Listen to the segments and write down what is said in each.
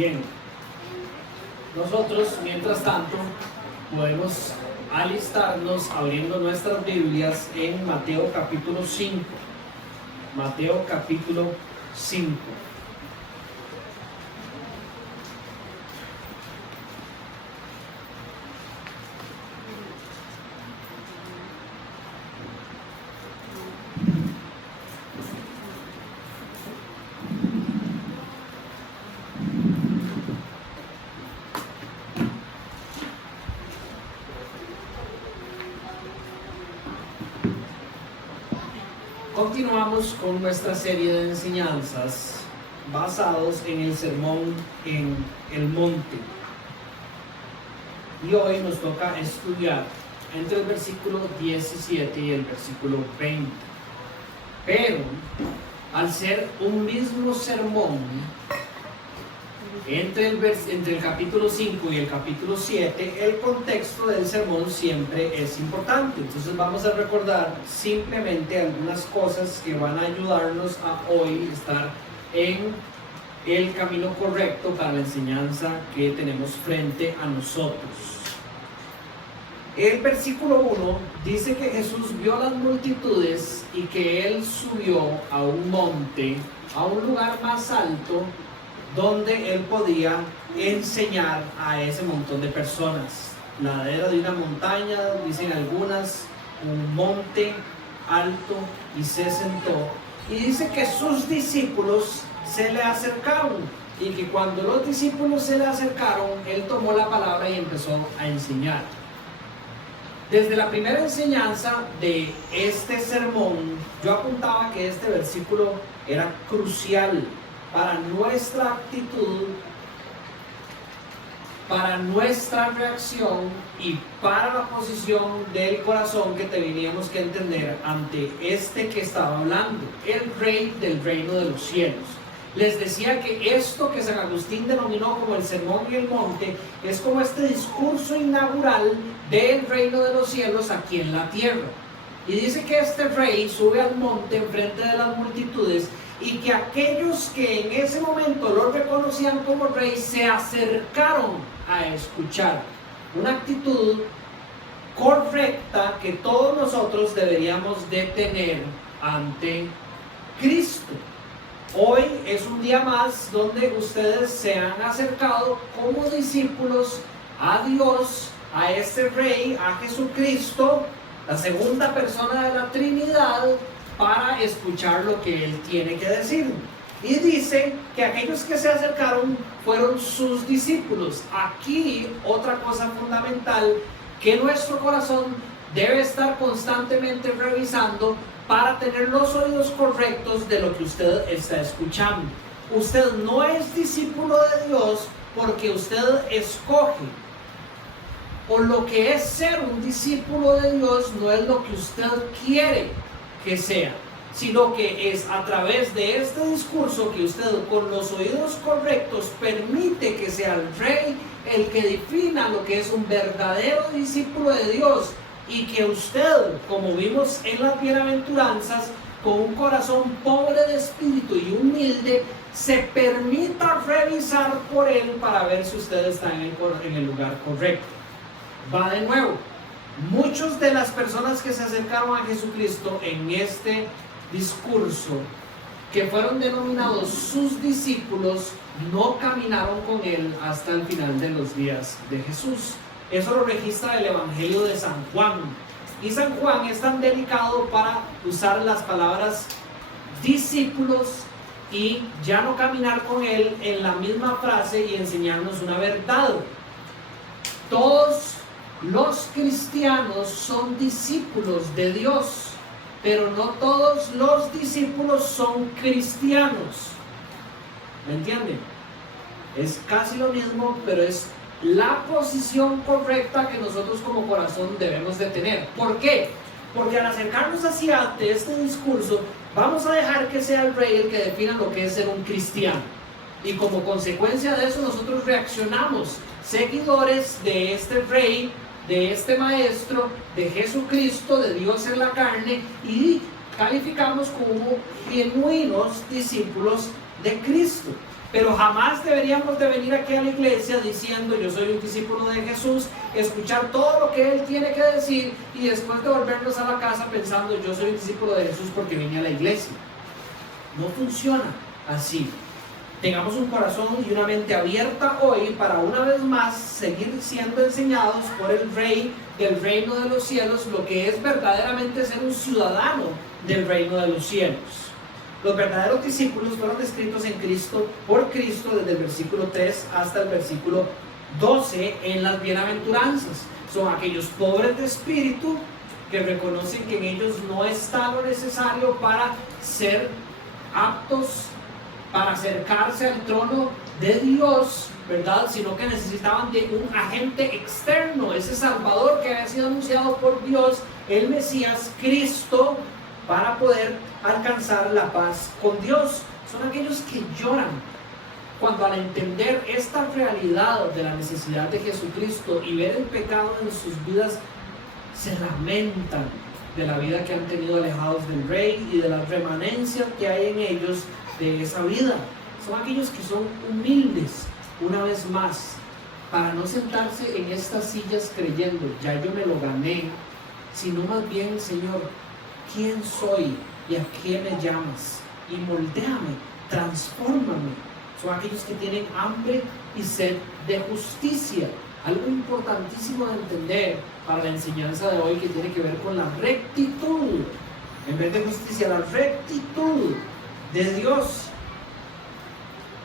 Bien, nosotros mientras tanto podemos alistarnos abriendo nuestras Biblias en Mateo capítulo 5. Mateo capítulo 5. Continuamos con nuestra serie de enseñanzas basados en el sermón en el monte. Y hoy nos toca estudiar entre el versículo 17 y el versículo 20. Pero al ser un mismo sermón, entre el capítulo 5 y el capítulo 7, el contexto del sermón siempre es importante. Entonces vamos a recordar simplemente algunas cosas que van a ayudarnos a hoy estar en el camino correcto para la enseñanza que tenemos frente a nosotros. El versículo 1 dice que Jesús vio las multitudes y que Él subió a un monte, a un lugar más alto, donde Él podía enseñar a ese montón de personas. La ladera de una montaña, dicen algunas, un monte alto, y se sentó. Y dice que sus discípulos se le acercaron, y que cuando los discípulos se le acercaron, Él tomó la palabra y empezó a enseñar. Desde la primera enseñanza de este sermón, yo apuntaba que este versículo era crucial para nuestra actitud, para nuestra reacción y para la posición del corazón que teníamos que entender ante este que estaba hablando, el Rey del reino de los cielos. Les decía que esto que San Agustín denominó como el sermón en el monte es como este discurso inaugural del reino de los cielos aquí en la tierra. Y dice que este rey sube al monte en frente de las multitudes, y que aquellos que en ese momento lo reconocían como rey se acercaron a escuchar. Una actitud correcta que todos nosotros deberíamos de tener ante Cristo. Hoy es un día más donde ustedes se han acercado como discípulos a Dios, a este rey, a Jesucristo, la segunda persona de la Trinidad, para escuchar lo que Él tiene que decir. Y dice que aquellos que se acercaron fueron sus discípulos. Aquí otra cosa fundamental que nuestro corazón debe estar constantemente revisando para tener los oídos correctos de lo que usted está escuchando. Usted no es discípulo de Dios porque usted escoge. O lo que es ser un discípulo de Dios no es lo que usted quiere que sea, sino que es a través de este discurso que usted con los oídos correctos permite que sea el Rey el que defina lo que es un verdadero discípulo de Dios, y que usted, como vimos en las bienaventuranzas, con un corazón pobre de espíritu y humilde, se permita revisar por Él para ver si usted está en el lugar correcto. Va de nuevo. Muchos de las personas que se acercaron a Jesucristo en este discurso, que fueron denominados sus discípulos, no caminaron con Él hasta el final de los días de Jesús. Eso lo registra el Evangelio de San Juan. Y San Juan es tan delicado para usar las palabras discípulos y ya no caminar con Él en la misma frase y enseñarnos una verdad. Todos los cristianos son discípulos de Dios, pero no todos los discípulos son cristianos. ¿Me entienden? Es casi lo mismo, pero es la posición correcta que nosotros como corazón debemos de tener. ¿Por qué? Porque al acercarnos hacia este discurso, vamos a dejar que sea el Rey el que defina lo que es ser un cristiano. Y como consecuencia de eso nosotros reaccionamos, seguidores de este Rey, de este Maestro, de Jesucristo, de Dios en la carne, y calificamos como genuinos discípulos de Cristo. Pero jamás deberíamos de venir aquí a la iglesia diciendo yo soy un discípulo de Jesús, escuchar todo lo que Él tiene que decir y después de volvernos a la casa pensando yo soy un discípulo de Jesús porque vine a la iglesia. No funciona así. Tengamos un corazón y una mente abierta hoy para una vez más seguir siendo enseñados por el Rey del reino de los cielos, lo que es verdaderamente ser un ciudadano del reino de los cielos. Los verdaderos discípulos fueron descritos en Cristo, por Cristo, desde el versículo 3 hasta el versículo 12 en las bienaventuranzas. Son aquellos pobres de espíritu que reconocen que en ellos no está lo necesario para ser aptos, para acercarse al trono de Dios, ¿verdad? Sino que necesitaban de un agente externo, ese Salvador que había sido anunciado por Dios, el Mesías, Cristo, para poder alcanzar la paz con Dios. Son aquellos que lloran cuando al entender esta realidad de la necesidad de Jesucristo y ver el pecado en sus vidas, se lamentan de la vida que han tenido alejados del Rey y de las remanencias que hay en ellos de esa vida. Son aquellos que son humildes, una vez más, para no sentarse en estas sillas creyendo, ya yo me lo gané, sino más bien, Señor, ¿quién soy y a qué me llamas? Y moldéame, transfórmame. Son aquellos que tienen hambre y sed de justicia. Algo importantísimo de entender para la enseñanza de hoy que tiene que ver con la rectitud. En vez de justicia, la rectitud de Dios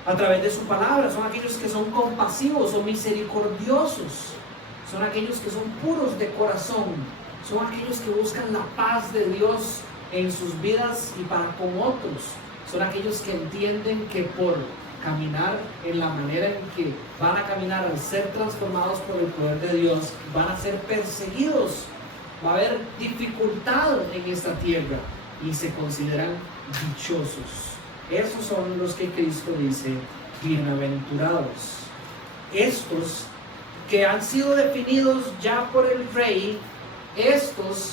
a través de su palabra. Son aquellos que son compasivos, son misericordiosos, son aquellos que son puros de corazón, son aquellos que buscan la paz de Dios en sus vidas y para con otros. Son aquellos que entienden que por caminar en la manera en que van a caminar al ser transformados por el poder de Dios, van a ser perseguidos, va a haber dificultad en esta tierra y se consideran dichosos. Esos son los que Cristo dice bienaventurados. Estos que han sido definidos ya por el Rey, estos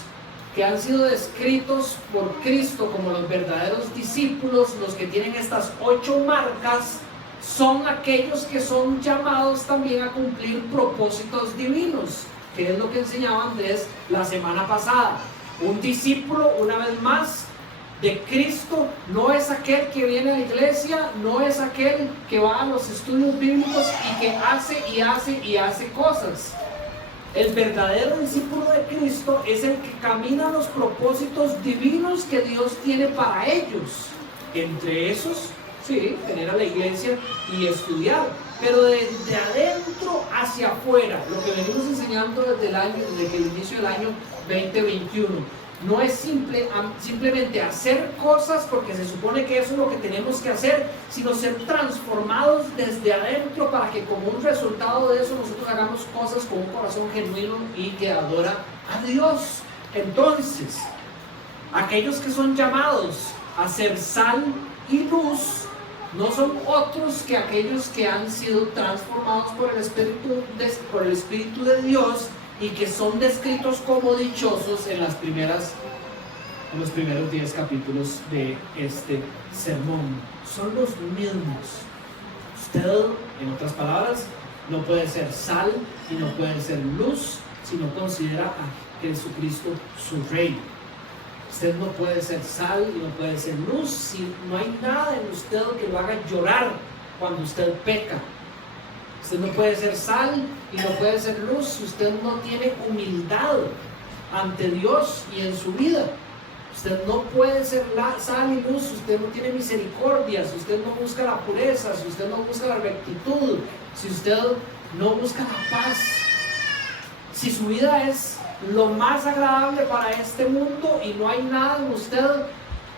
que han sido descritos por Cristo como los verdaderos discípulos, los que tienen estas 8 marcas, son aquellos que son llamados también a cumplir propósitos divinos, que es lo que enseñaban desde la semana pasada. Un discípulo, una vez más, de Cristo no es aquel que viene a la iglesia, no es aquel que va a los estudios bíblicos y que hace cosas. El verdadero discípulo de Cristo es el que camina los propósitos divinos que Dios tiene para ellos. Entre esos, sí, tener a la iglesia y estudiar, pero desde adentro hacia afuera, lo que venimos enseñando desde el inicio del año 2021. No es simplemente hacer cosas porque se supone que eso es lo que tenemos que hacer, sino ser transformados desde adentro para que como un resultado de eso nosotros hagamos cosas con un corazón genuino y que adora a Dios. Entonces, aquellos que son llamados a ser sal y luz no son otros que aquellos que han sido transformados por el Espíritu de Dios y que son descritos como dichosos en los primeros 10 capítulos de este sermón. Son los mismos. Usted, en otras palabras, no puede ser sal y no puede ser luz si no considera a Jesucristo su Rey. Usted no puede ser sal y no puede ser luz si no hay nada en usted que lo haga llorar cuando usted peca. Usted no puede ser sal y no puede ser luz si usted no tiene humildad ante Dios y en su vida. Usted no puede ser sal y luz si usted no tiene misericordia, si usted no busca la pureza, si usted no busca la rectitud, si usted no busca la paz. Si su vida es lo más agradable para este mundo y no hay nada en usted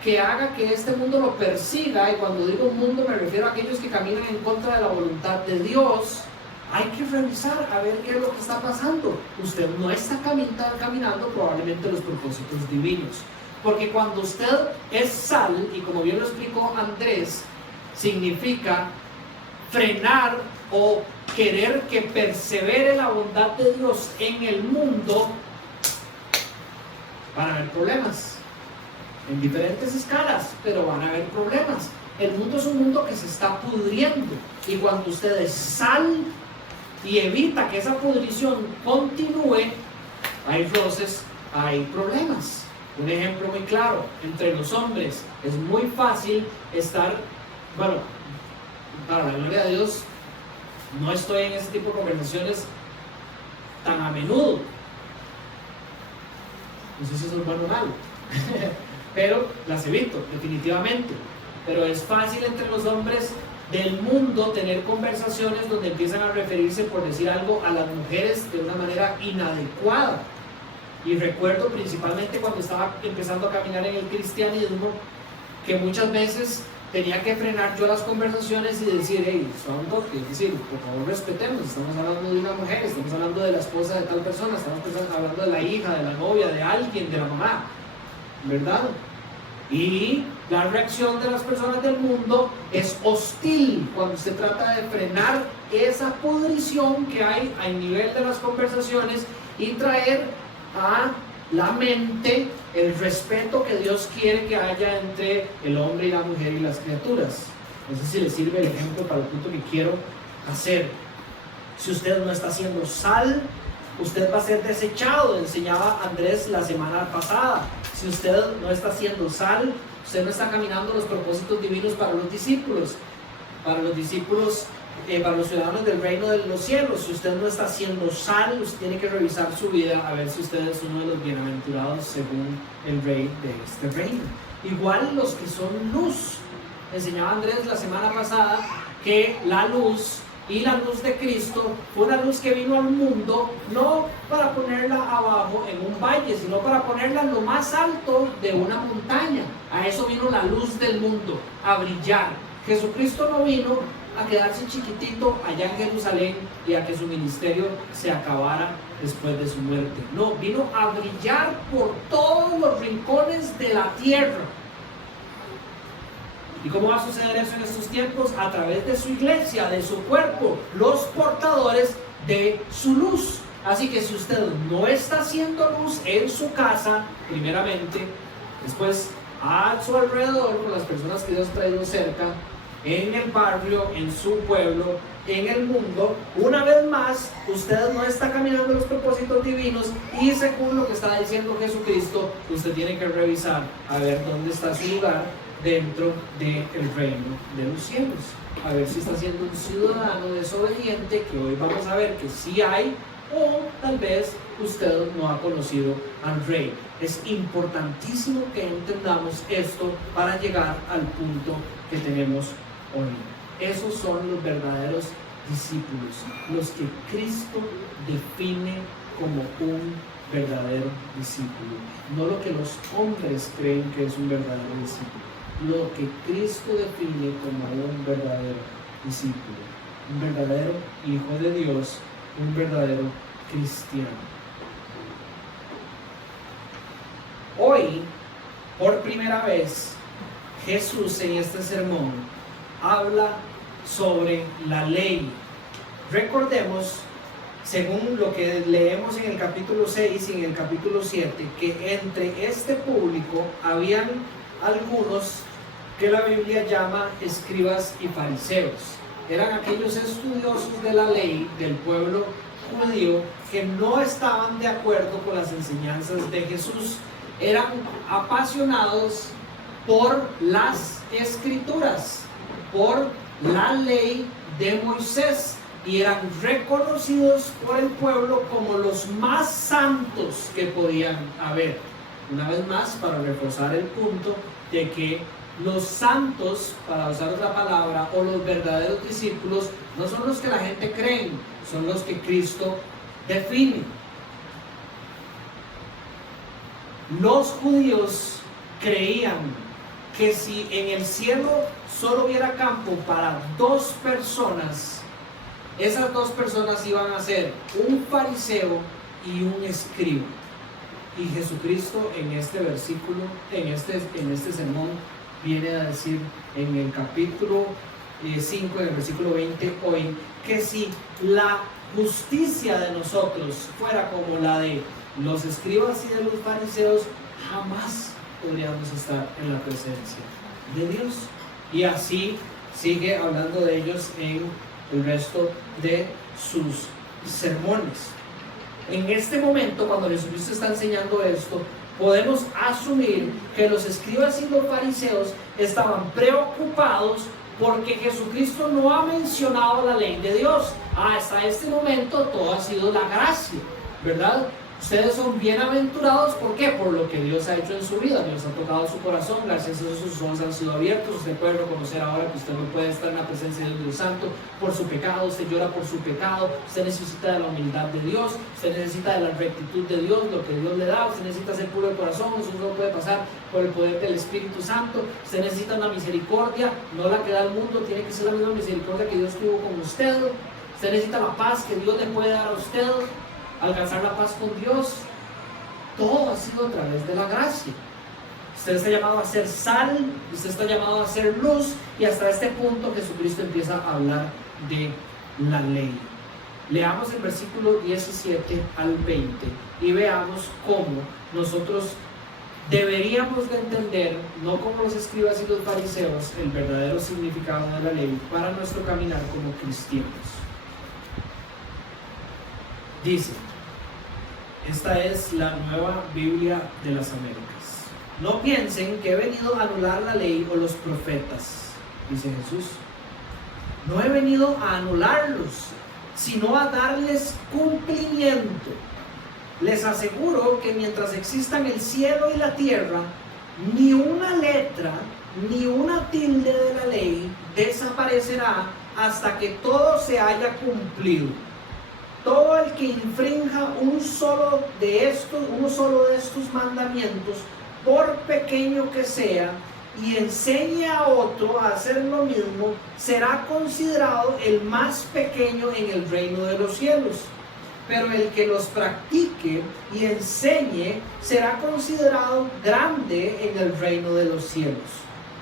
que haga que este mundo lo persiga, y cuando digo mundo me refiero a aquellos que caminan en contra de la voluntad de Dios, hay que revisar a ver qué es lo que está pasando. Usted no está caminando probablemente los propósitos divinos, porque cuando usted es sal, y como bien lo explicó Andrés, significa frenar o querer que persevere la bondad de Dios en el mundo, van a haber problemas en diferentes escalas, pero van a haber problemas. El mundo es un mundo que se está pudriendo, y cuando usted es sal y evita que esa pudrición continúe, hay roces, hay problemas. Un ejemplo muy claro, entre los hombres es muy fácil estar, bueno, para la gloria de Dios, no estoy en ese tipo de conversaciones tan a menudo. No sé si eso es bueno o malo, pero las evito, definitivamente. Pero es fácil entre los hombres del mundo tener conversaciones donde empiezan a referirse, por decir algo, a las mujeres de una manera inadecuada. Y recuerdo principalmente cuando estaba empezando a caminar en el cristianismo, que muchas veces tenía que frenar yo las conversaciones y decir, hey, son toques, es decir, por favor respetemos, estamos hablando de una mujer, estamos hablando de la esposa de tal persona, estamos hablando de la hija, de la novia, de alguien, de la mamá, ¿verdad? Y la reacción de las personas del mundo es hostil cuando se trata de frenar esa pudrición que hay a nivel de las conversaciones y traer a la mente el respeto que Dios quiere que haya entre el hombre y la mujer y las criaturas. No sé si le sirve el ejemplo para el punto que quiero hacer. Si usted no está haciendo sal, usted va a ser desechado, enseñaba Andrés la semana pasada. Si usted no está haciendo sal, usted no está caminando los propósitos divinos para los discípulos, para los ciudadanos del reino de los cielos. Si usted no está haciendo sal, usted tiene que revisar su vida a ver si usted es uno de los bienaventurados según el rey de este reino. Igual los que son luz. Enseñaba Andrés la semana pasada que la luz y la luz de Cristo fue una luz que vino al mundo no para ponerla abajo en un valle, sino para ponerla en lo más alto de una montaña. A eso vino la luz del mundo, a brillar. Jesucristo no vino a quedarse chiquitito allá en Jerusalén y a que su ministerio se acabara después de su muerte. No, vino a brillar por todos los rincones de la tierra. ¿Y cómo va a suceder eso en estos tiempos? A través de su iglesia, de su cuerpo, los portadores de su luz. Así que si usted no está haciendo luz en su casa, primeramente, después a su alrededor, con las personas que Dios ha traído cerca, en el barrio, en su pueblo, en el mundo, una vez más, usted no está caminando los propósitos divinos y según lo que está diciendo Jesucristo, usted tiene que revisar a ver dónde está su lugar dentro del reino de los cielos. A ver si está siendo un ciudadano desobediente, que hoy vamos a ver que sí hay, o tal vez usted no ha conocido al rey. Es importantísimo que entendamos esto para llegar al punto que tenemos hoy. Esos son los verdaderos discípulos, los que Cristo define como un verdadero discípulo, no lo que los hombres creen que es un verdadero discípulo, lo que Cristo define como un verdadero discípulo, un verdadero hijo de Dios, un verdadero cristiano. Hoy, por primera vez, Jesús en este sermón habla sobre la ley. Recordemos, según lo que leemos en el capítulo 6 y en el capítulo 7, que entre este público habían algunos que la Biblia llama escribas y fariseos. Eran aquellos estudiosos de la ley del pueblo judío que no estaban de acuerdo con las enseñanzas de Jesús. Eran apasionados por las escrituras, por la ley de Moisés, y eran reconocidos por el pueblo como los más santos que podían haber. Una vez más, para reforzar el punto de que los santos, para usar otra palabra, o los verdaderos discípulos, no son los que la gente cree, son los que Cristo define. Los judíos creían que si en el cielo solo hubiera campo para dos personas, esas dos personas iban a ser un fariseo y un escriba. Y Jesucristo en este versículo, en este sermón, viene a decir en el capítulo 5, en el versículo 20 hoy, que si la justicia de nosotros fuera como la de los escribas y de los fariseos, jamás podríamos estar en la presencia de Dios. Y así sigue hablando de ellos en el resto de sus sermones. En este momento, cuando Jesucristo está enseñando esto, podemos asumir que los escribas y los fariseos estaban preocupados porque Jesucristo no ha mencionado la ley de Dios. Hasta este momento todo ha sido la gracia, ¿verdad? Ustedes son bienaventurados, ¿por qué? Por lo que Dios ha hecho en su vida. Dios ha tocado su corazón, gracias a eso sus ojos han sido abiertos. Usted puede reconocer ahora que usted no puede estar en la presencia de Dios Santo por su pecado. Usted llora por su pecado. Usted necesita de la humildad de Dios. Usted necesita de la rectitud de Dios, lo que Dios le da. Usted necesita ser puro de corazón. Eso no puede pasar por el poder del Espíritu Santo. Usted necesita una misericordia, no la que da el mundo. Tiene que ser la misma misericordia que Dios tuvo con usted. Usted necesita la paz que Dios le puede dar a usted. Alcanzar la paz con Dios. Todo ha sido a través de la gracia. Usted está llamado a ser sal, usted está llamado a ser luz, y hasta este punto Jesucristo empieza a hablar de la ley. Leamos el versículo 17 al 20 y veamos cómo nosotros deberíamos de entender, no como los escribas y los fariseos, el verdadero significado de la ley para nuestro caminar como cristianos. Dice, esta es la Nueva Biblia de las Américas: no piensen que he venido a anular la ley o los profetas, dice Jesús. No he venido a anularlos, sino a darles cumplimiento. Les aseguro que mientras existan el cielo y la tierra, ni una letra, ni una tilde de la ley desaparecerá hasta que todo se haya cumplido. Todo el que infrinja uno solo de estos mandamientos, por pequeño que sea, y enseñe a otro a hacer lo mismo, será considerado el más pequeño en el reino de los cielos. Pero el que los practique y enseñe será considerado grande en el reino de los cielos.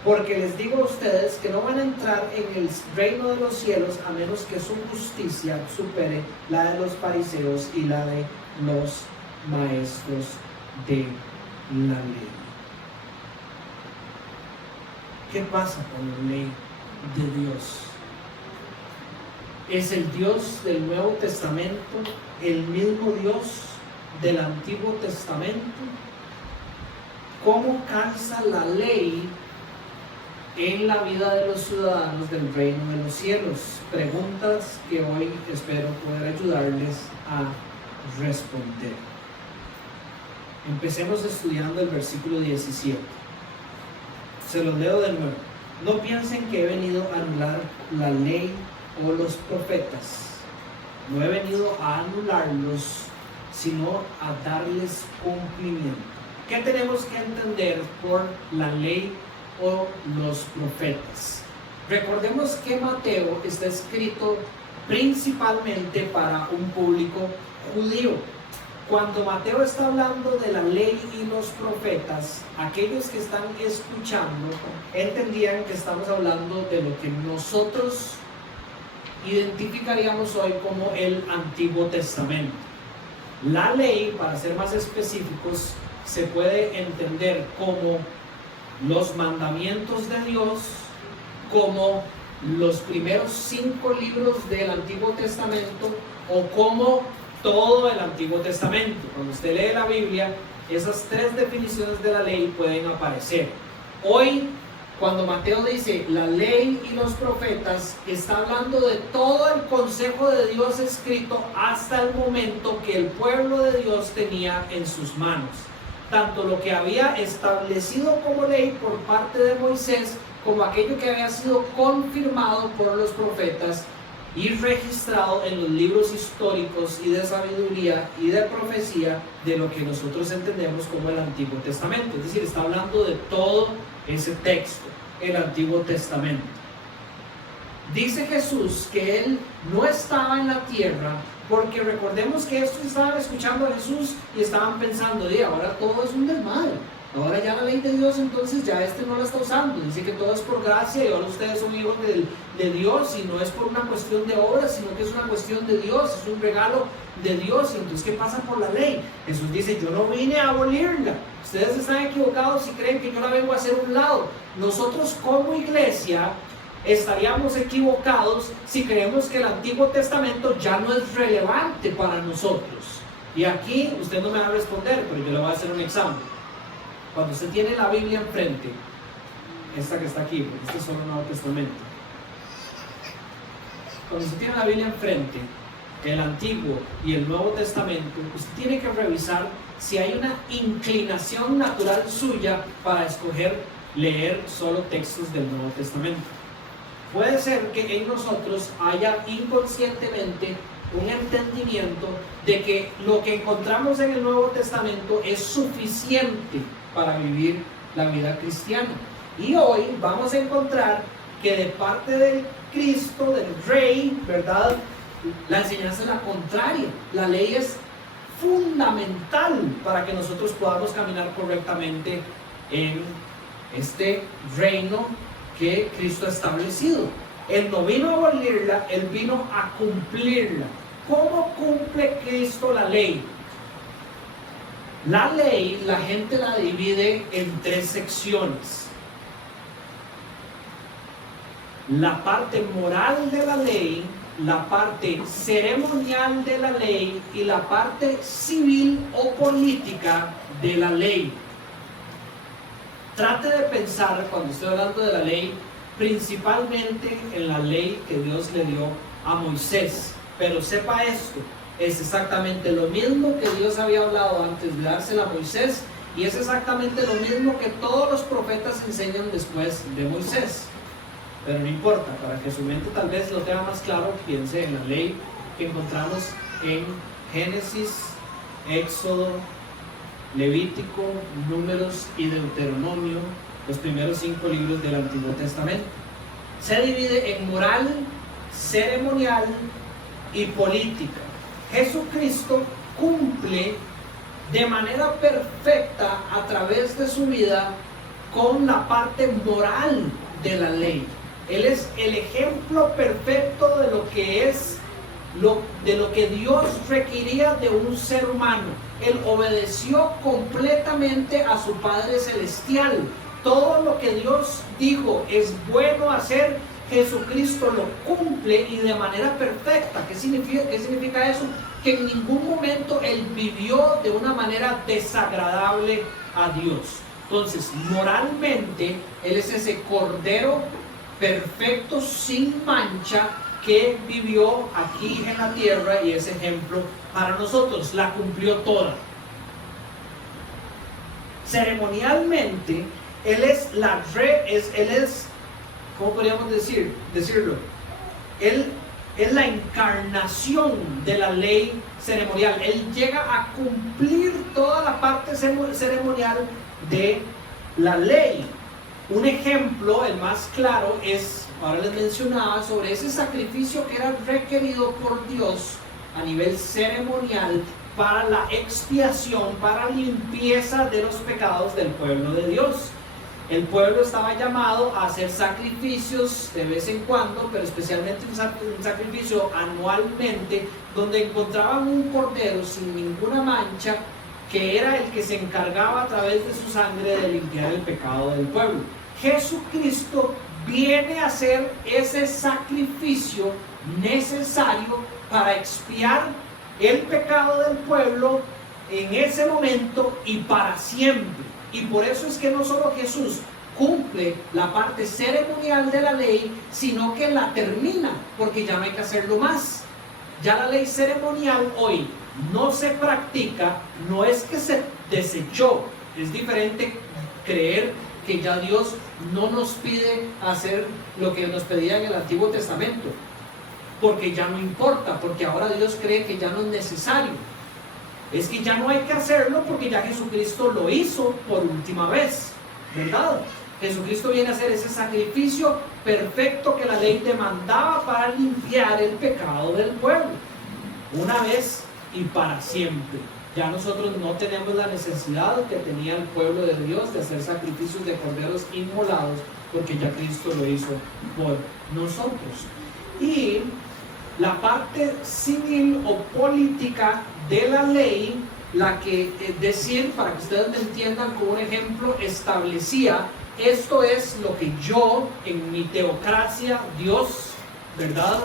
Porque les digo a ustedes que no van a entrar en el reino de los cielos a menos que su justicia supere la de los fariseos y la de los maestros de la ley. ¿Qué pasa con la ley de Dios? ¿Es el Dios del Nuevo Testamento el mismo Dios del Antiguo Testamento? ¿Cómo calza la ley en la vida de los ciudadanos del reino de los cielos? Preguntas que hoy espero poder ayudarles a responder. Empecemos estudiando el versículo 17. Se los leo de nuevo. No piensen que he venido a anular la ley o los profetas. No he venido a anularlos, sino a darles cumplimiento. ¿Qué tenemos que entender por la ley o los profetas? Recordemos que Mateo está escrito principalmente para un público judío. Cuando Mateo está hablando de la ley y los profetas, aquellos que están escuchando entendían que estamos hablando de lo que nosotros identificaríamos hoy como el Antiguo Testamento. La ley, para ser más específicos, se puede entender como los mandamientos de Dios, como los primeros 5 libros del Antiguo Testamento, o como todo el Antiguo Testamento. Cuando usted lee la Biblia, esas 3 definiciones de la ley pueden aparecer. Hoy, cuando Mateo dice la ley y los profetas, está hablando de todo el consejo de Dios escrito hasta el momento que el pueblo de Dios tenía en sus manos. Tanto lo que había establecido como ley por parte de Moisés, como aquello que había sido confirmado por los profetas y registrado en los libros históricos y de sabiduría y de profecía de lo que nosotros entendemos como el Antiguo Testamento. Es decir, está hablando de todo ese texto, el Antiguo Testamento. Dice Jesús que Él no estaba en la tierra, porque recordemos que estos estaban escuchando a Jesús y estaban pensando, ahora todo es un desmadre. Ahora ya la ley de Dios, entonces ya no la está usando. Dice que todo es por gracia y ahora ustedes son hijos de Dios, y no es por una cuestión de obras, sino que es una cuestión de Dios, es un regalo de Dios. Y entonces, ¿qué pasa por la ley? Jesús dice, yo no vine a abolirla, Ustedes están equivocados si creen que yo la vengo a hacer un lado. Nosotros como iglesia estaríamos equivocados si creemos que el Antiguo Testamento ya no es relevante para nosotros. Y aquí usted no me va a responder, pero yo le voy a hacer un examen. Cuando usted tiene la Biblia enfrente, esta que está aquí, porque este es solo el Nuevo Testamento. Cuando usted tiene la Biblia enfrente, el Antiguo y el Nuevo Testamento, usted tiene que revisar si hay una inclinación natural suya para escoger leer solo textos del Nuevo Testamento. Puede ser que en nosotros haya inconscientemente un entendimiento de que lo que encontramos en el Nuevo Testamento es suficiente para vivir la vida cristiana. Y hoy vamos a encontrar que de parte del Cristo, del Rey, ¿verdad?, la enseñanza es la contraria. La ley es fundamental para que nosotros podamos caminar correctamente en este reino que Cristo ha establecido. Él no vino a abolirla, Él vino a cumplirla. ¿Cómo cumple Cristo la ley? La ley, la gente la divide en 3 secciones. La parte moral de la ley, la parte ceremonial de la ley y la parte civil o política de la ley. Trate de pensar, cuando estoy hablando de la ley, principalmente en la ley que Dios le dio a Moisés. Pero sepa esto, es exactamente lo mismo que Dios había hablado antes de dársela a Moisés, y es exactamente lo mismo que todos los profetas enseñan después de Moisés. Pero no importa, para que su mente tal vez lo tenga más claro, piense en la ley que encontramos en Génesis, Éxodo, Levítico, Números y Deuteronomio, los primeros 5 libros del Antiguo Testamento. Se divide en moral, ceremonial y política. Jesucristo cumple de manera perfecta a través de su vida con la parte moral de la ley. Él es el ejemplo perfecto de lo que es de lo que Dios requería de un ser humano. Él obedeció completamente a su Padre Celestial. Todo lo que Dios dijo es bueno hacer, Jesucristo lo cumple y de manera perfecta. ¿Qué significa eso? Que en ningún momento Él vivió de una manera desagradable a Dios. Entonces, moralmente, Él es ese Cordero perfecto, sin mancha, que vivió aquí en la tierra y es ejemplo para nosotros. La cumplió toda. Ceremonialmente, Él es ¿cómo podríamos decirlo? Él es la encarnación de la ley ceremonial. Él llega a cumplir toda la parte ceremonial de la ley. Un ejemplo, el más claro, es, ahora les mencionaba, sobre ese sacrificio que era requerido por Dios a nivel ceremonial para la expiación, para la limpieza de los pecados del pueblo de Dios. El pueblo estaba llamado a hacer sacrificios de vez en cuando, pero especialmente un sacrificio anualmente, donde encontraban un cordero sin ninguna mancha, que era el que se encargaba a través de su sangre de limpiar el pecado del pueblo. Jesucristo viene a ser ese sacrificio necesario para expiar el pecado del pueblo en ese momento y para siempre. Y por eso es que no solo Jesús cumple la parte ceremonial de la ley, sino que la termina, porque ya no hay que hacerlo más. Ya la ley ceremonial hoy no se practica, no es que se desechó. Es diferente creer que ya Dios no nos pide hacer lo que nos pedía en el Antiguo Testamento, porque ya no importa, porque ahora Dios cree que ya no es necesario. Es que ya no hay que hacerlo porque ya Jesucristo lo hizo por última vez, ¿verdad? Jesucristo viene a hacer ese sacrificio perfecto que la ley demandaba para limpiar el pecado del pueblo, una vez y para siempre. Ya nosotros no tenemos la necesidad que tenía el pueblo de Dios de hacer sacrificios de corderos inmolados, porque ya Cristo lo hizo por nosotros. Y la parte civil o política de la ley la que decir, para que ustedes me entiendan con un ejemplo, establecía: esto es lo que yo en mi teocracia, Dios, ¿verdad?,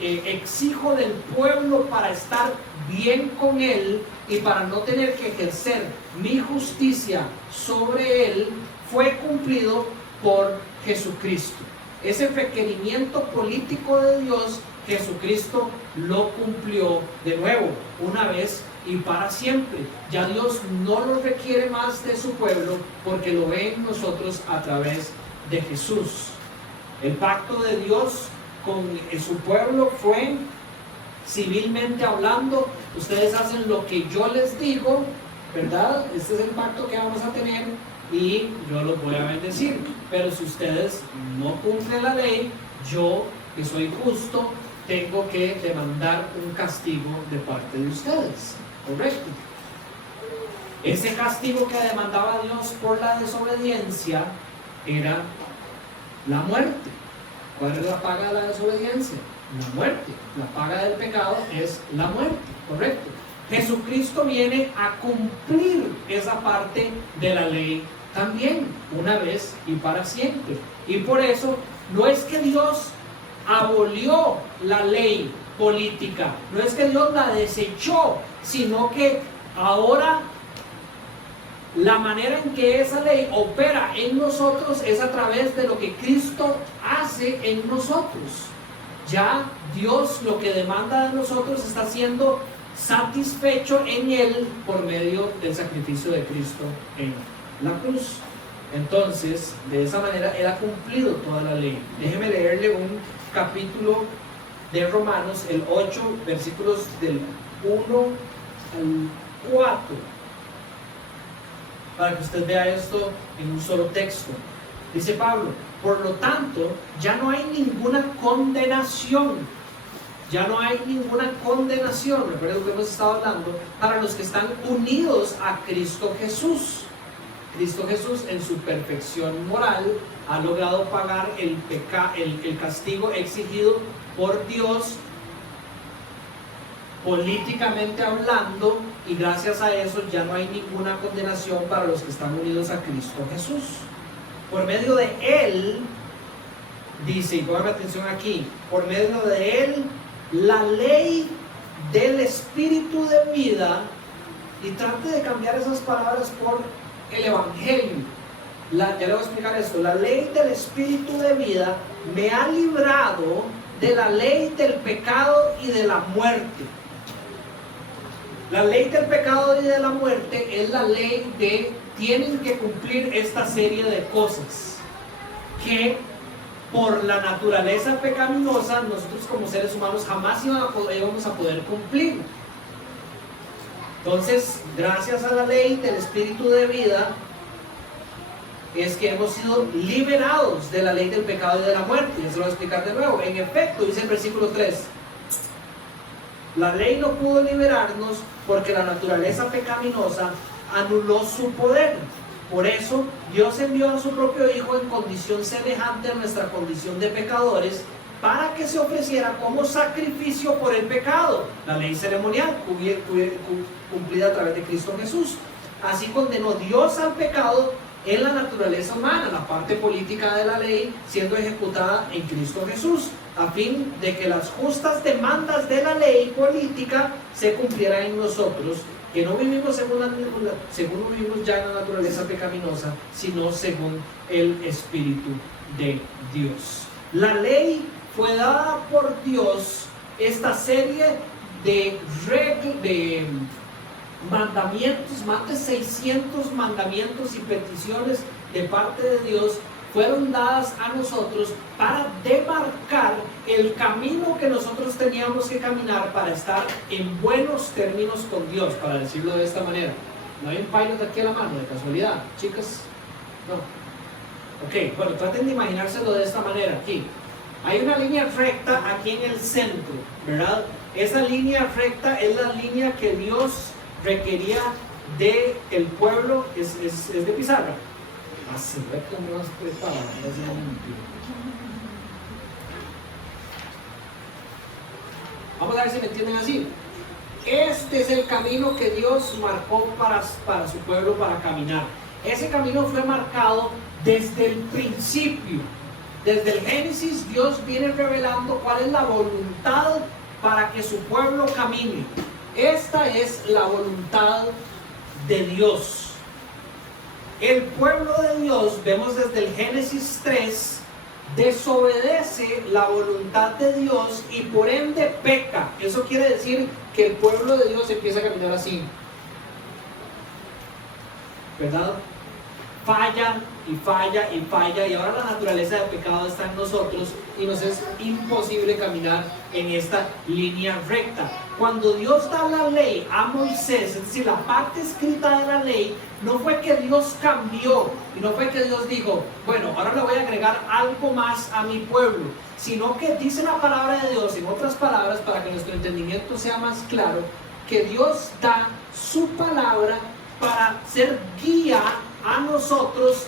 exijo del pueblo para estar bien con él y para no tener que ejercer mi justicia sobre él, fue cumplido por Jesucristo. Ese requerimiento político de Dios, Jesucristo lo cumplió de nuevo, una vez y para siempre. Ya Dios no lo requiere más de su pueblo, porque lo ve en nosotros a través de Jesús. El pacto de Dios con su pueblo fue, civilmente hablando: ustedes hacen lo que yo les digo, ¿verdad? Este es el pacto que vamos a tener y yo los voy a bendecir. Pero si ustedes no cumplen la ley, yo, que soy justo, tengo que demandar un castigo de parte de ustedes, ¿correcto? Ese castigo que demandaba Dios por la desobediencia era la muerte. ¿Cuál es la paga de la desobediencia? La muerte. La paga del pecado es la muerte, ¿correcto? Jesucristo viene a cumplir esa parte de la ley también, una vez y para siempre. Y por eso no es que Dios abolió la ley política, no es que Dios la desechó, sino que ahora la manera en que esa ley opera en nosotros es a través de lo que Cristo hace en nosotros. Ya Dios lo que demanda de nosotros está siendo satisfecho en Él por medio del sacrificio de Cristo en la cruz. Entonces, de esa manera Él ha cumplido toda la ley. Déjeme leerle un capítulo de Romanos, el 8, versículos del 1 al 4, para que usted vea esto en un solo texto. Dice Pablo: por lo tanto, ya no hay ninguna condenación. Ya no hay ninguna condenación, recuerden lo que hemos estado hablando, para los que están unidos a Cristo Jesús. Cristo Jesús, en su perfección moral, ha logrado pagar el castigo exigido por Dios, políticamente hablando, y gracias a eso ya no hay ninguna condenación para los que están unidos a Cristo Jesús. Por medio de Él, dice, y pongan atención aquí, por medio de Él, la ley del Espíritu de vida, y trate de cambiar esas palabras por el Evangelio. Ya le voy a explicar esto. La ley del Espíritu de vida me ha librado de la ley del pecado y de la muerte. La ley del pecado y de la muerte es la ley de tienen que cumplir esta serie de cosas que por la naturaleza pecaminosa nosotros como seres humanos jamás íbamos a poder cumplir. Entonces, gracias a la ley del Espíritu de vida es que hemos sido liberados de la ley del pecado y de la muerte. Eso lo voy a explicar de nuevo. En efecto, dice el versículo 3, la ley no pudo liberarnos porque la naturaleza pecaminosa anuló su poder. Por eso Dios envió a su propio Hijo en condición semejante a nuestra condición de pecadores, para que se ofreciera como sacrificio por el pecado. La ley ceremonial cumplida a través de Cristo Jesús. Así condenó Dios al pecado en la naturaleza humana, la parte política de la ley siendo ejecutada en Cristo Jesús, a fin de que las justas demandas de la ley política se cumplieran en nosotros, que no vivimos según vivimos ya en la naturaleza pecaminosa, sino según el Espíritu de Dios. La ley fue dada por Dios, esta serie de mandamientos, más de 600 mandamientos y peticiones de parte de Dios fueron dadas a nosotros para demarcar el camino que nosotros teníamos que caminar para estar en buenos términos con Dios, para decirlo de esta manera. ¿No hay un pilot aquí a la mano de casualidad, chicas? No. Ok, bueno, traten de imaginárselo de esta manera. Aquí hay una línea recta aquí en el centro, ¿verdad? Esa línea recta es la línea que Dios requería de el pueblo. Es de pizarra. Así, ve cómo nos preparan. Vamos a ver si me entienden así. Este es el camino que Dios marcó para su pueblo para caminar. Ese camino fue marcado desde el principio. Desde el Génesis, Dios viene revelando cuál es la voluntad para que su pueblo camine. Esta es la voluntad de Dios. El pueblo de Dios, vemos desde el Génesis 3, desobedece la voluntad de Dios y por ende peca. Eso quiere decir que el pueblo de Dios empieza a caminar así, ¿verdad? Falla y falla y falla, y ahora la naturaleza del pecado está en nosotros y nos es imposible caminar en esta línea recta. Cuando Dios da la ley a Moisés, es decir, la parte escrita de la ley, no fue que Dios cambió y no fue que Dios dijo, bueno, ahora le voy a agregar algo más a mi pueblo, sino que dice la palabra de Dios, en otras palabras, para que nuestro entendimiento sea más claro, que Dios da su palabra para ser guía a nosotros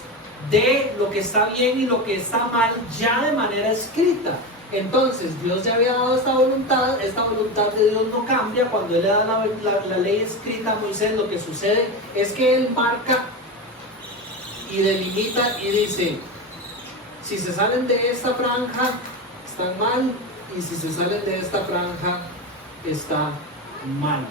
de lo que está bien y lo que está mal ya de manera escrita. Entonces Dios ya había dado esta voluntad de Dios no cambia. Cuando Él le da la ley escrita a Moisés, lo que sucede es que Él marca y delimita y dice, si se salen de esta franja están mal, y si se salen de esta franja está mal.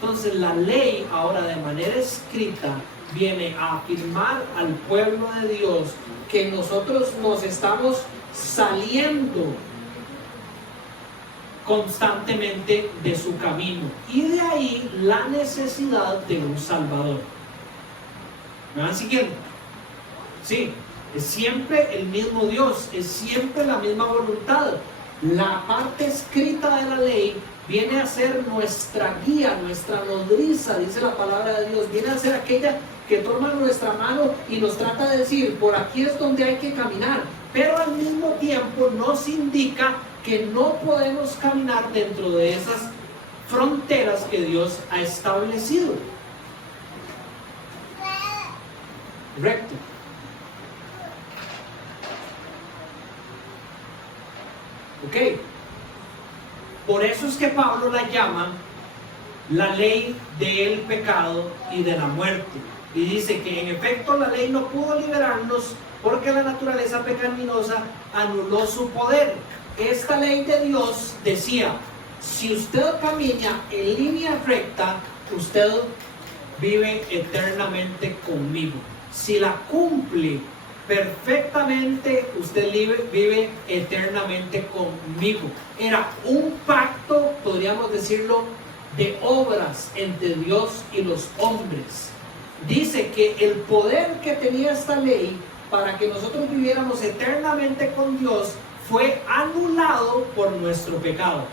Entonces la ley ahora de manera escrita viene a afirmar al pueblo de Dios que nosotros nos estamos saliendo constantemente de su camino, y de ahí la necesidad de un Salvador. ¿Me van siguiendo? Sí, es siempre el mismo Dios, es siempre la misma voluntad. La parte escrita de la ley viene a ser nuestra guía, nuestra nodriza, dice la palabra de Dios, viene a ser aquella que toma nuestra mano y nos trata de decir, por aquí es donde hay que caminar, pero al mismo tiempo nos indica que no podemos caminar dentro de esas fronteras que Dios ha establecido. Recto. Ok. Por eso es que Pablo la llama la ley del pecado y de la muerte. Y dice que en efecto la ley no pudo liberarnos porque la naturaleza pecaminosa anuló su poder. Esta ley de Dios decía, si usted camina en línea recta, usted vive eternamente conmigo. Si la cumple perfectamente, usted vive eternamente conmigo. Era un pacto, podríamos decirlo, de obras entre Dios y los hombres. Dice que el poder que tenía esta ley para que nosotros viviéramos eternamente con Dios fue anulado por nuestro pecado.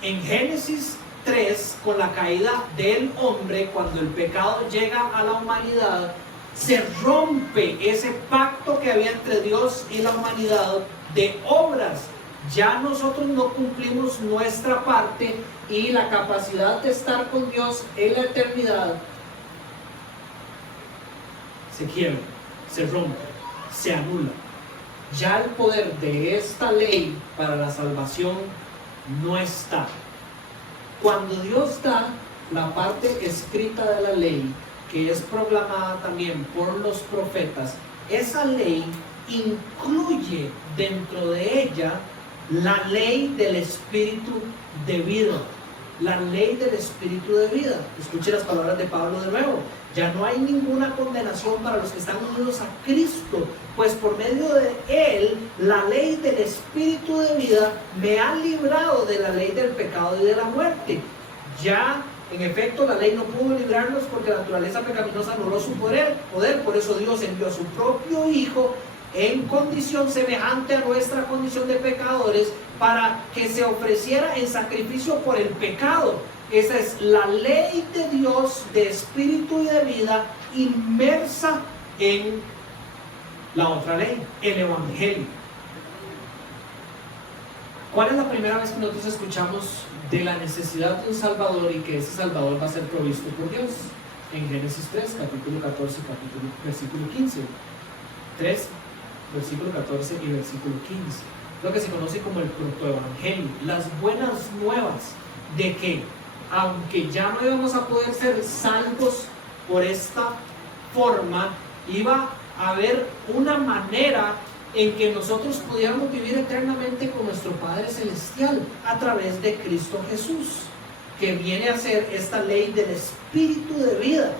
En Génesis 3, con la caída del hombre, cuando el pecado llega a la humanidad, se rompe ese pacto que había entre Dios y la humanidad de obras. Ya nosotros no cumplimos nuestra parte y la capacidad de estar con Dios en la eternidad se quiebra, se rompe, se anula. Ya el poder de esta ley para la salvación no está. Cuando Dios da la parte escrita de la ley, que es proclamada también por los profetas, esa ley incluye dentro de ella la ley del Espíritu de vida. La ley del Espíritu de vida. Escuche las palabras de Pablo de nuevo. Ya no hay ninguna condenación para los que están unidos a Cristo, pues por medio de Él, la ley del Espíritu de vida me ha librado de la ley del pecado y de la muerte. Ya, en efecto, la ley no pudo librarnos porque la naturaleza pecaminosa anuló su poder. Por eso Dios envió a su propio Hijo en condición semejante a nuestra condición de pecadores, para que se ofreciera en sacrificio por el pecado. Esa es la ley de Dios de espíritu y de vida inmersa en la otra ley, el Evangelio. ¿Cuál es la primera vez que nosotros escuchamos de la necesidad de un Salvador y que ese Salvador va a ser provisto por Dios? En Génesis 3, capítulo 14, versículo 15. 3, versículo 14 y versículo 15. Lo que se conoce como el protoevangelio, las buenas nuevas de que aunque ya no íbamos a poder ser salvos por esta forma, iba a haber una manera en que nosotros pudiéramos vivir eternamente con nuestro Padre Celestial a través de Cristo Jesús, que viene a ser esta ley del Espíritu de vida,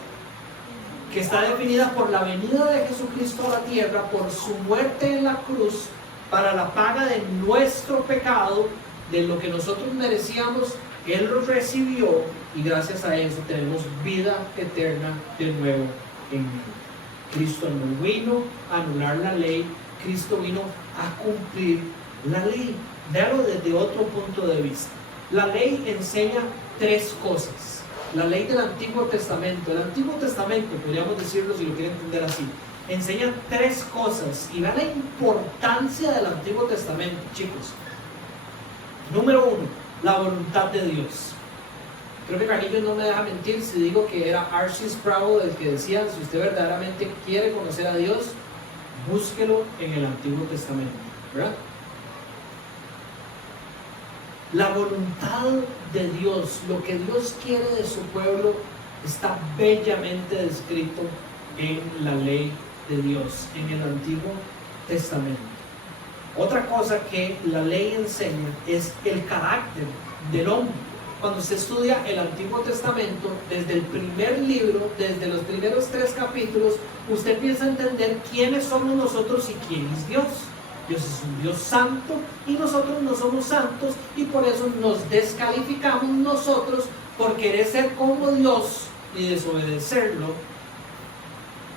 que está definida por la venida de Jesucristo a la tierra, por su muerte en la cruz, para la paga de nuestro pecado, de lo que nosotros merecíamos. Él lo recibió y gracias a eso tenemos vida eterna de nuevo en Él. Cristo no vino a anular la ley, Cristo vino a cumplir la ley. Véalo desde otro punto de vista. La ley enseña tres cosas. La ley del Antiguo Testamento. El Antiguo Testamento, podríamos decirlo si lo quieren entender así, enseña tres cosas. Y vean la importancia del Antiguo Testamento, chicos. Número uno, la voluntad de Dios. Creo que Carrillo no me deja mentir si digo que era R.C. Sproul el que decía: si usted verdaderamente quiere conocer a Dios, búsquelo en el Antiguo Testamento, ¿verdad? La voluntad de Dios, lo que Dios quiere de su pueblo, está bellamente descrito en la ley de Dios, en el Antiguo Testamento. Otra cosa que la ley enseña es el carácter del hombre. Cuando se estudia el Antiguo Testamento, desde el primer libro, desde los primeros 3 capítulos, usted empieza a entender quiénes somos nosotros y quién es Dios. Dios es un Dios santo y nosotros no somos santos, y por eso nos descalificamos nosotros por querer ser como Dios y desobedecerlo.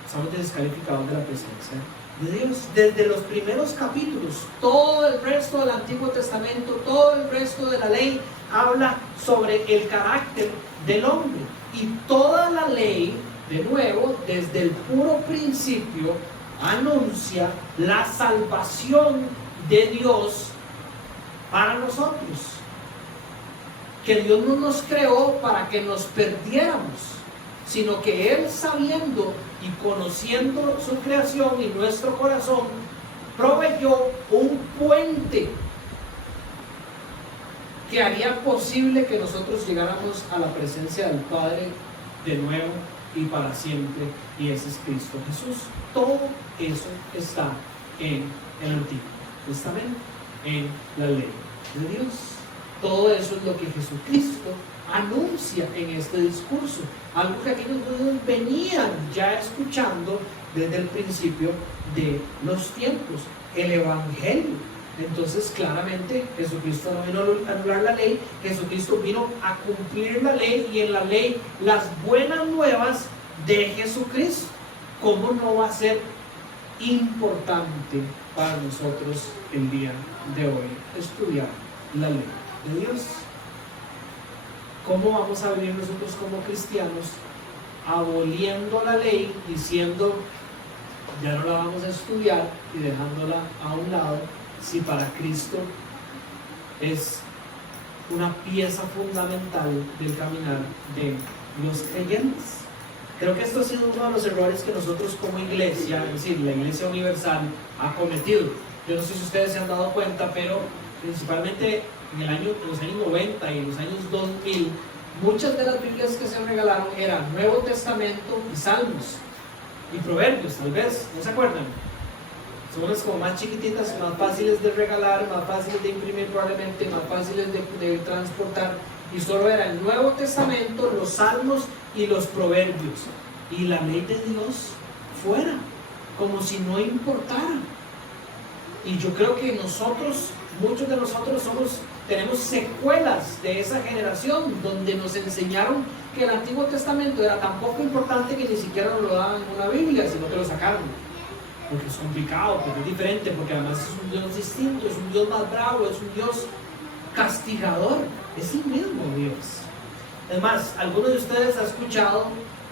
Estamos descalificados de la presencia de Dios. Desde los primeros capítulos, todo el resto del Antiguo Testamento, todo el resto de la ley habla sobre el carácter del hombre, y toda la ley, de nuevo, desde el puro principio, anuncia la salvación de Dios para nosotros. Que Dios no nos creó para que nos perdiéramos, sino que Él, sabiendo y conociendo su creación y nuestro corazón, proveyó un puente que haría posible que nosotros llegáramos a la presencia del Padre de nuevo y para siempre, y ese es Cristo Jesús. Todo eso está en el Antiguo Testamento, en la ley de Dios. Todo eso es lo que Jesucristo anuncia en este discurso, algo que aquellos judíos venían ya escuchando desde el principio de los tiempos, el Evangelio. Entonces, claramente, Jesucristo no vino a anular la ley, Jesucristo vino a cumplir la ley, y en la ley las buenas nuevas de Jesucristo. ¿Cómo no va a ser importante para nosotros el día de hoy estudiar la ley de Dios? ¿Cómo vamos a vivir nosotros como cristianos aboliendo la ley, diciendo ya no la vamos a estudiar y dejándola a un lado, si para Cristo es una pieza fundamental del caminar de los creyentes? Creo que esto ha sido uno de los errores que nosotros como iglesia, es decir, la Iglesia Universal, ha cometido. Yo no sé si ustedes se han dado cuenta, pero principalmente en los años 90 y en los años 2000, muchas de las Biblias que se regalaron eran Nuevo Testamento y Salmos y Proverbios, tal vez, ¿no se acuerdan? Son unas como más chiquititas, más fáciles de regalar, más fáciles de imprimir probablemente, más fáciles de transportar, y solo era el Nuevo Testamento, los Salmos y los Proverbios, y la ley de Dios fuera, como si no importara. Y yo creo que nosotros, muchos de nosotros tenemos secuelas de esa generación, donde nos enseñaron que el Antiguo Testamento era tan poco importante que ni siquiera nos lo daban en una Biblia, sino que lo sacaron, porque es complicado, porque es diferente, porque además es un Dios distinto, es un Dios más bravo, es un Dios castigador. Es el mismo Dios. Además, algunos de ustedes han escuchado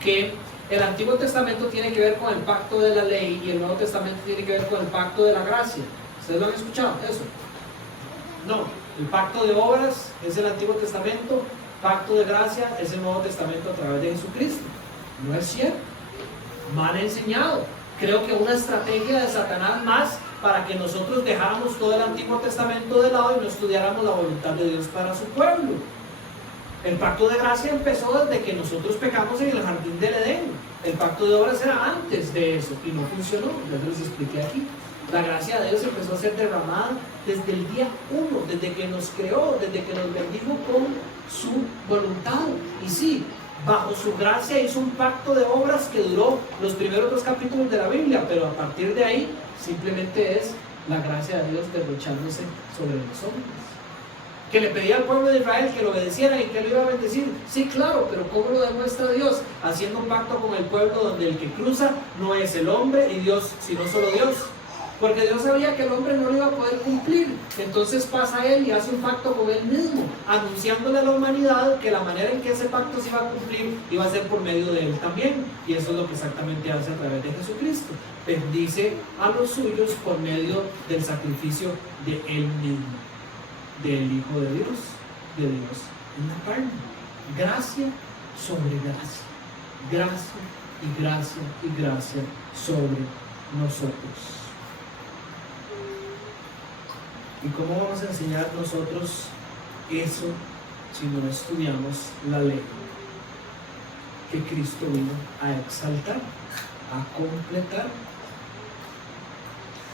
que el Antiguo Testamento tiene que ver con el pacto de la ley y el Nuevo Testamento tiene que ver con el pacto de la gracia. ¿Ustedes lo han escuchado eso? No, el pacto de obras es el Antiguo Testamento, pacto de gracia es el Nuevo Testamento a través de Jesucristo. No es cierto. Mal enseñado. Creo que una estrategia de Satanás más para que nosotros dejáramos todo el Antiguo Testamento de lado y no estudiáramos la voluntad de Dios para su pueblo. El pacto de gracia empezó desde que nosotros pecamos en el jardín del Edén. El pacto de obras era antes de eso y no funcionó, ya les expliqué aquí. La gracia de Dios empezó a ser derramada desde el día 1, desde que nos creó, desde que nos bendijo con su voluntad. Y sí, bajo su gracia hizo un pacto de obras que duró los primeros 2 capítulos de la Biblia, pero a partir de ahí simplemente es la gracia de Dios derrochándose sobre los hombres. Que le pedía al pueblo de Israel que lo obedeciera y que lo iba a bendecir. Sí, claro, pero ¿cómo lo demuestra Dios? Haciendo un pacto con el pueblo donde el que cruza no es el hombre y Dios, sino solo Dios. Porque Dios sabía que el hombre no lo iba a poder cumplir. Entonces pasa él y hace un pacto con él mismo, anunciándole a la humanidad que la manera en que ese pacto se iba a cumplir iba a ser por medio de él también. Y eso es lo que exactamente hace a través de Jesucristo. Bendice a los suyos por medio del sacrificio de él mismo, del Hijo de Dios en la carne. Gracia sobre gracia, gracia y gracia y gracia sobre nosotros. ¿Y cómo vamos a enseñar nosotros eso si no estudiamos la ley que Cristo vino a exaltar, a completar?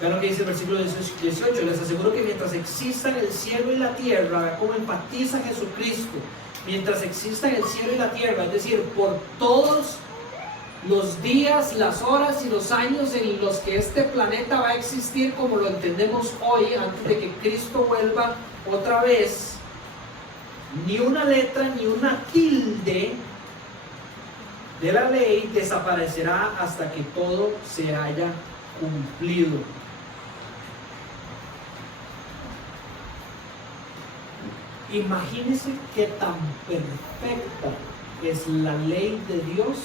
Vean lo que dice el versículo 18: les aseguro que mientras existan el cielo y la tierra, vean cómo enfatiza Jesucristo, mientras existan el cielo y la tierra, es decir, por todos los días, las horas y los años en los que este planeta va a existir como lo entendemos hoy, antes de que Cristo vuelva otra vez, ni una letra ni una tilde de la ley desaparecerá hasta que todo se haya cumplido. Imagínense qué tan perfecta es la ley de Dios,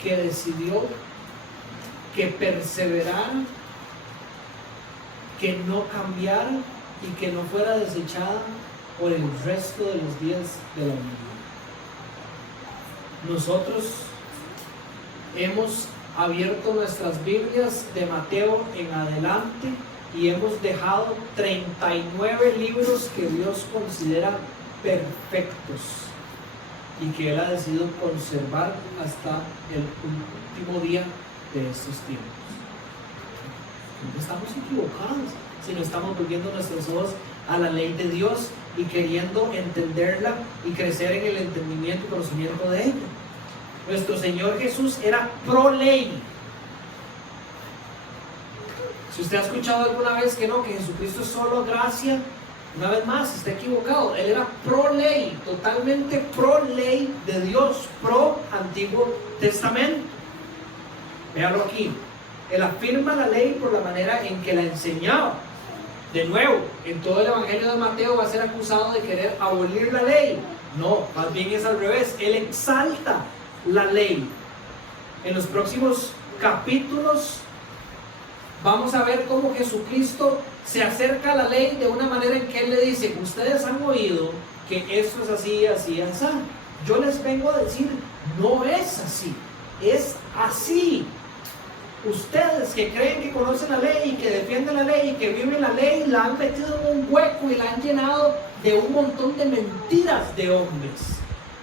que decidió que perseverara, que no cambiara y que no fuera desechada por el resto de los días de la humanidad. Nosotros hemos abierto nuestras Biblias de Mateo en adelante y hemos dejado 39 libros que Dios considera perfectos y que Él ha decidido conservar hasta el último día de estos tiempos. No estamos equivocados si no estamos volviendo nuestros ojos a la ley de Dios y queriendo entenderla y crecer en el entendimiento y conocimiento de ella. Nuestro Señor Jesús era pro ley. Si usted ha escuchado alguna vez que no, que Jesucristo es solo gracia, una vez más, está equivocado. Él era pro ley, totalmente pro ley de Dios, pro Antiguo Testamento. Véalo aquí. Él afirma la ley por la manera en que la enseñaba. De nuevo, en todo el Evangelio de Mateo va a ser acusado de querer abolir la ley. No, más bien es al revés. Él exalta la ley. En los próximos capítulos vamos a ver cómo Jesucristo se acerca a la ley de una manera en que Él le dice: ustedes han oído que esto es así, así, así. Yo les vengo a decir, no es así, es así. Ustedes que creen que conocen la ley y que defienden la ley y que viven la ley, la han metido en un hueco y la han llenado de un montón de mentiras de hombres.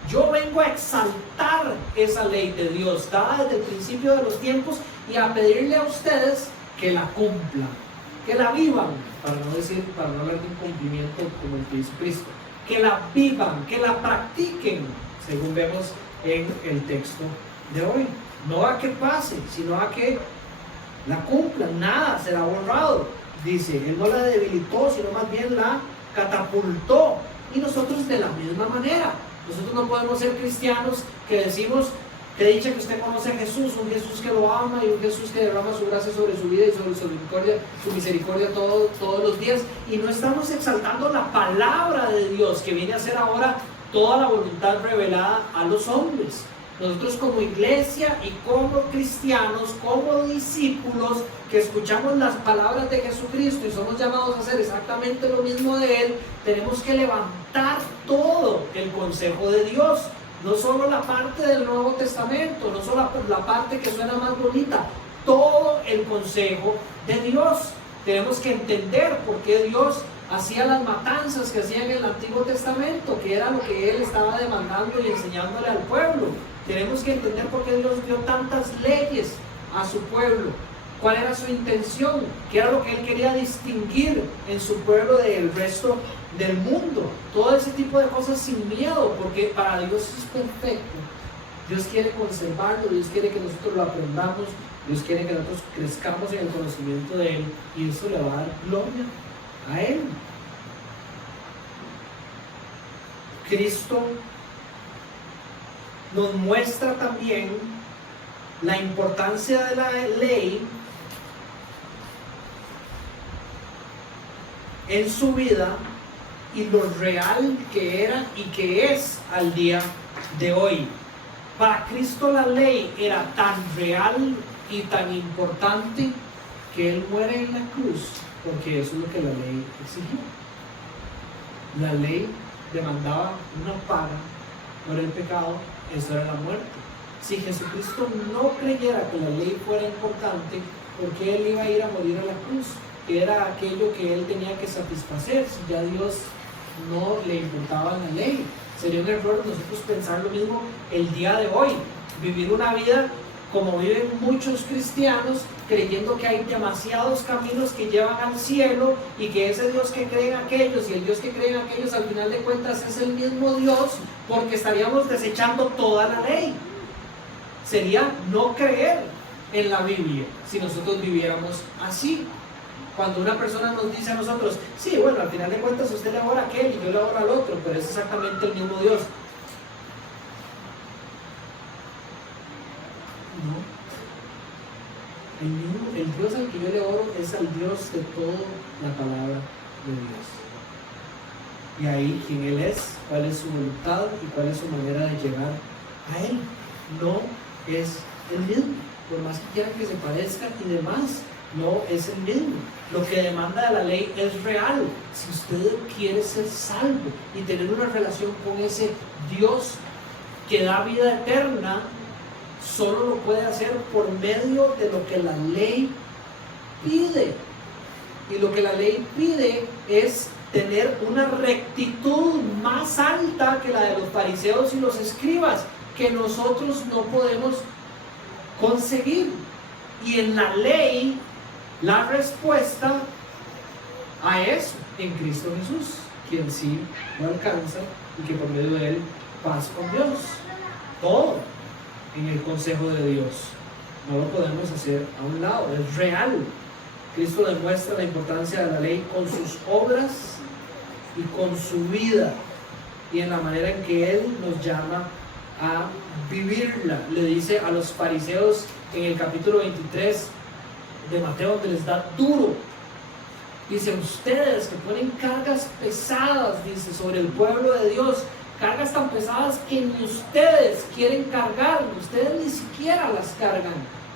Yo vengo a exaltar esa ley de Dios, dada desde el principio de los tiempos, y a pedirle a ustedes que la cumplan, que la vivan, para no hablar de un cumplimiento como el que hizo Cristo, que la vivan, que la practiquen, según vemos en el texto de hoy. No a que pase, sino a que la cumplan. Nada será borrado, dice. Él no la debilitó, sino más bien la catapultó. Y nosotros de la misma manera. Nosotros no podemos ser cristianos que decimos: que dicha que usted conoce a Jesús, un Jesús que lo ama y un Jesús que derrama su gracia sobre su vida y sobre su misericordia todos los días, y no estamos exaltando la palabra de Dios, que viene a ser ahora toda la voluntad revelada a los hombres. Nosotros como iglesia y como cristianos, como discípulos que escuchamos las palabras de Jesucristo y somos llamados a hacer exactamente lo mismo de Él, tenemos que levantar todo el consejo de Dios. No solo la parte del Nuevo Testamento, no solo la parte que suena más bonita, todo el consejo de Dios. Tenemos que entender por qué Dios hacía las matanzas que hacían en el Antiguo Testamento, que era lo que Él estaba demandando y enseñándole al pueblo. Tenemos que entender por qué Dios dio tantas leyes a su pueblo, cuál era su intención, qué era lo que Él quería distinguir en su pueblo del resto del mundo. Todo ese tipo de cosas sin miedo, porque para Dios es perfecto. Dios quiere conservarlo, Dios quiere que nosotros lo aprendamos, Dios quiere que nosotros crezcamos en el conocimiento de Él, y eso le va a dar gloria a Él. Cristo nos muestra también la importancia de la ley en su vida y lo real que era y que es al día de hoy. Para Cristo la ley era tan real y tan importante que Él muere en la cruz, porque eso es lo que la ley exigía. La ley demandaba una paga por el pecado, eso era la muerte. Si Jesucristo no creyera que la ley fuera importante, ¿por qué Él iba a ir a morir a la cruz? Que era aquello que Él tenía que satisfacer, si ya Dios no le importaba la ley. Sería un error nosotros pensar lo mismo el día de hoy, vivir una vida como viven muchos cristianos, creyendo que hay demasiados caminos que llevan al cielo y que ese Dios que creen aquellos y el Dios que creen aquellos al final de cuentas es el mismo Dios, porque estaríamos desechando toda la ley. Sería no creer en la Biblia si nosotros viviéramos así. Cuando una persona nos dice a nosotros, sí, bueno, al final de cuentas usted le ora a aquel y yo le oro al otro, pero es exactamente el mismo Dios. No. El Dios al que yo le oro es al Dios de toda la palabra de Dios. Y ahí quién Él es, cuál es su voluntad y cuál es su manera de llegar a Él. No es el mismo, por más que quieran que se parezcan y demás, no es el mismo. Lo que demanda de la ley es real. Si usted quiere ser salvo y tener una relación con ese Dios que da vida eterna, solo lo puede hacer por medio de lo que la ley pide. Y lo que la ley pide es tener una rectitud más alta que la de los fariseos y los escribas, que nosotros no podemos conseguir. Y en la ley, la respuesta a eso, en Cristo Jesús, quien sí lo alcanza y que por medio de Él paz con Dios. Todo en el consejo de Dios. No lo podemos hacer a un lado, es real. Cristo demuestra la importancia de la ley con sus obras y con su vida y en la manera en que Él nos llama a vivirla. Le dice a los fariseos en el capítulo 23 de Mateo, donde les da duro. Dice, ustedes que ponen cargas pesadas, dice, sobre el pueblo de Dios, cargas tan pesadas que ni ustedes quieren cargar, ustedes ni siquiera las cargan,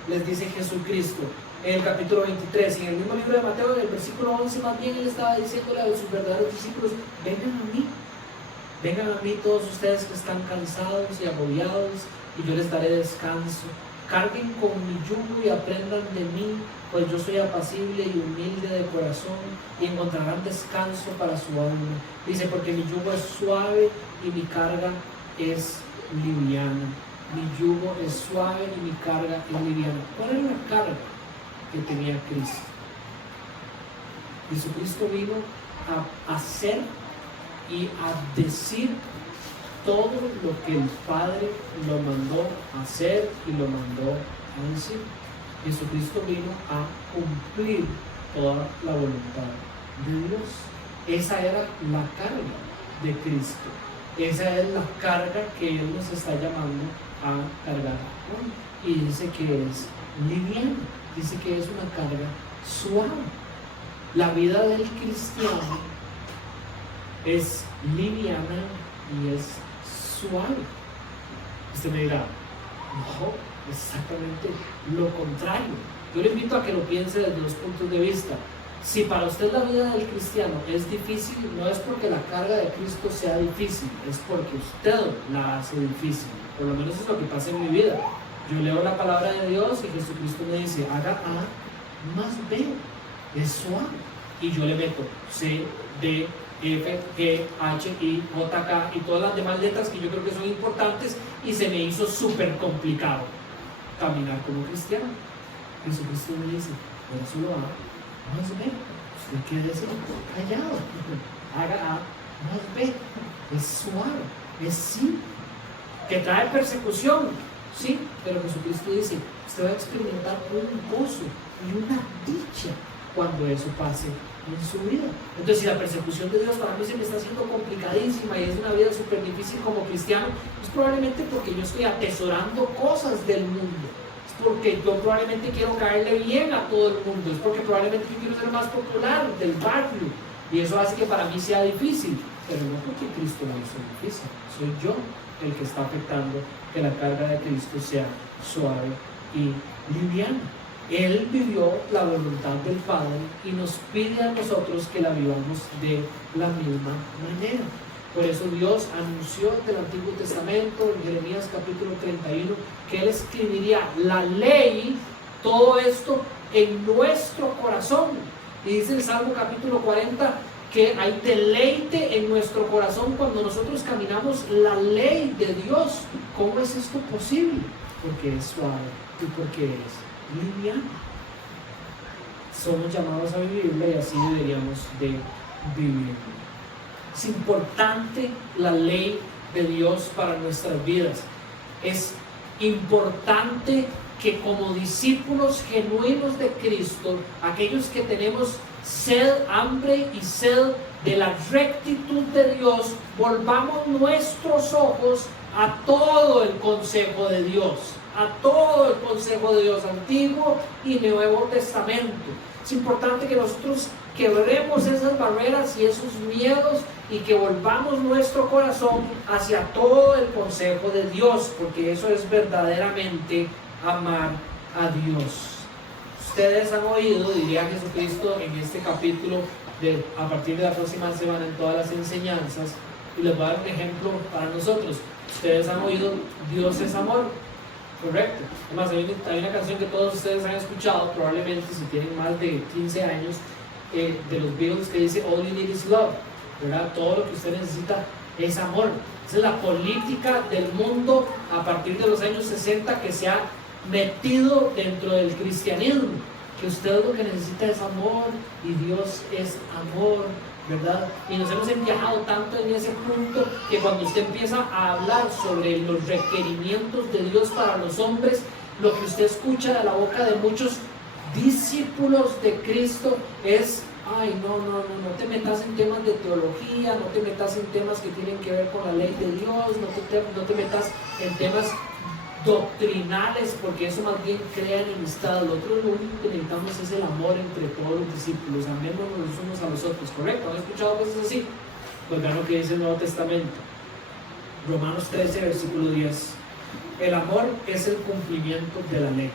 les dice Jesucristo en el capítulo 23. Y en el mismo libro de Mateo, en el versículo 11, más bien Él estaba diciéndole a sus verdaderos discípulos, vengan a mí todos ustedes que están cansados y agobiados, y yo les daré descanso. Carguen con mi yugo y aprendan de mí, pues yo soy apacible y humilde de corazón, y encontrarán descanso para su alma. Dice, porque mi yugo es suave y mi carga es liviana. Mi yugo es suave y mi carga es liviana. ¿Cuál era la carga que tenía Cristo? Jesucristo vino a hacer y a decir todo lo que el Padre lo mandó a hacer y lo mandó a decir. Jesucristo vino a cumplir toda la voluntad de Dios. Esa era la carga de Cristo. Esa es la carga que Él nos está llamando a cargar hoy. Y dice que es liviana, dice que es una carga suave. La vida del cristiano es liviana y es suave. Usted me dirá, no, exactamente lo contrario. Yo le invito a que lo piense desde dos puntos de vista. Si para usted la vida del cristiano es difícil, no es porque la carga de Cristo sea difícil, es porque usted la hace difícil. Por lo menos es lo que pasa en mi vida. Yo leo la palabra de Dios y Jesucristo me dice, haga A más B, es suave. y yo le meto C, D, F, G, H, I, J, K y todas las demás letras que yo creo que son importantes, y se me hizo súper complicado caminar como cristiano. Jesucristo me dice, por eso lo haga más B, usted quédese callado, haga A más B, es suave, es simple, que trae persecución, sí, pero Jesucristo dice, usted va a experimentar un gozo y una dicha cuando eso pase en su vida. Entonces, si la persecución de Dios para mí se me está haciendo complicadísima y es una vida súper difícil como cristiano, es probablemente porque yo estoy atesorando cosas del mundo, es porque yo probablemente quiero caerle bien a todo el mundo, es porque probablemente yo quiero ser más popular del barrio, y eso hace que para mí sea difícil, pero no porque Cristo lo hizo difícil, soy yo el que está afectando que la carga de Cristo sea suave y liviana. Él vivió la voluntad del Padre y nos pide a nosotros que la vivamos de la misma manera. Por eso Dios anunció del Antiguo Testamento, en Jeremías capítulo 31, que Él escribiría la ley, todo esto en nuestro corazón. Y dice el Salmo capítulo 40 que hay deleite en nuestro corazón cuando nosotros caminamos la ley de Dios. ¿Cómo es esto posible? Porque es suave y porque es liviana. Somos llamados a vivirla y así deberíamos de vivir. Es importante la ley de Dios para nuestras vidas. Es importante que como discípulos genuinos de Cristo, aquellos que tenemos sed, hambre y sed de la rectitud de Dios, volvamos nuestros ojos a todo el consejo de Dios, a todo el consejo de Dios, Antiguo y Nuevo Testamento. Es importante que nosotros quebremos esas barreras y esos miedos y que volvamos nuestro corazón hacia todo el consejo de Dios, porque eso es verdaderamente amar a Dios. Ustedes han oído, diría Jesucristo en este capítulo, a partir de la próxima semana en todas las enseñanzas, y les voy a dar un ejemplo para nosotros. Ustedes han oído, Dios es amor, correcto. Además, hay una canción que todos ustedes han escuchado, probablemente si tienen más de 15 años, de los Beatles, que dice All you need is love, ¿verdad? Todo lo que usted necesita es amor. Esa es la política del mundo a partir de los años 60 que se ha metido dentro del cristianismo, que usted lo que necesita es amor y Dios es amor, ¿verdad? Y nos hemos viajado tanto en ese punto que cuando usted empieza a hablar sobre los requerimientos de Dios para los hombres, lo que usted escucha de la boca de muchos discípulos de Cristo es: ay, no te metas en temas de teología, no te metas en temas que tienen que ver con la ley de Dios, no te metas en temas doctrinales, porque eso más bien crea enemistad. Lo único que necesitamos es el amor entre todos los discípulos, amémonos los unos a los otros, ¿correcto? ¿Han escuchado cosas así? Pues vean lo que dice el Nuevo Testamento, Romanos 13, versículo 10. El amor es el cumplimiento de la ley.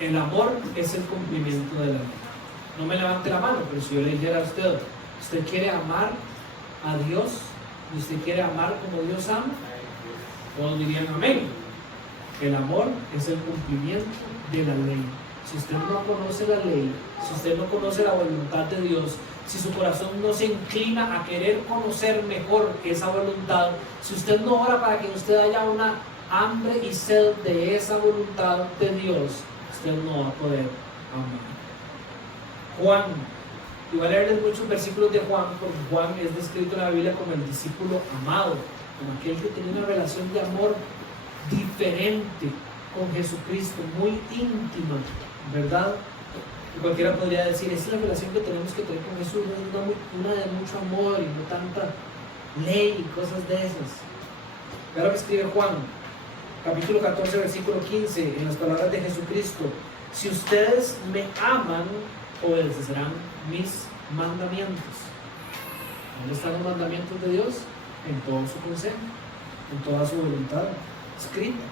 El amor es el cumplimiento de la ley. No me levante la mano, pero si yo le dijera a usted, ¿usted quiere amar a Dios? ¿Y usted quiere amar como Dios ama? Todos dirían amén. El amor es el cumplimiento de la ley. Si usted no conoce la ley, si usted no conoce la voluntad de Dios, si su corazón no se inclina a querer conocer mejor esa voluntad, si usted no ora para que usted haya una hambre y sed de esa voluntad de Dios, usted no va a poder amar. Juan, y voy a leerles muchos versículos de Juan, porque Juan es descrito en la Biblia como el discípulo amado, como aquel que tenía una relación de amor diferente con Jesucristo, muy íntima, ¿verdad? Y cualquiera podría decir, esa es la relación que tenemos que tener con Jesús, una de mucho amor y no tanta ley y cosas de esas. Vean lo que escribe Juan, capítulo 14, versículo 15, en las palabras de Jesucristo: si ustedes me aman, obedecerán mis mandamientos. ¿Dónde están los mandamientos de Dios? En todo su consejo, en toda su voluntad escrita.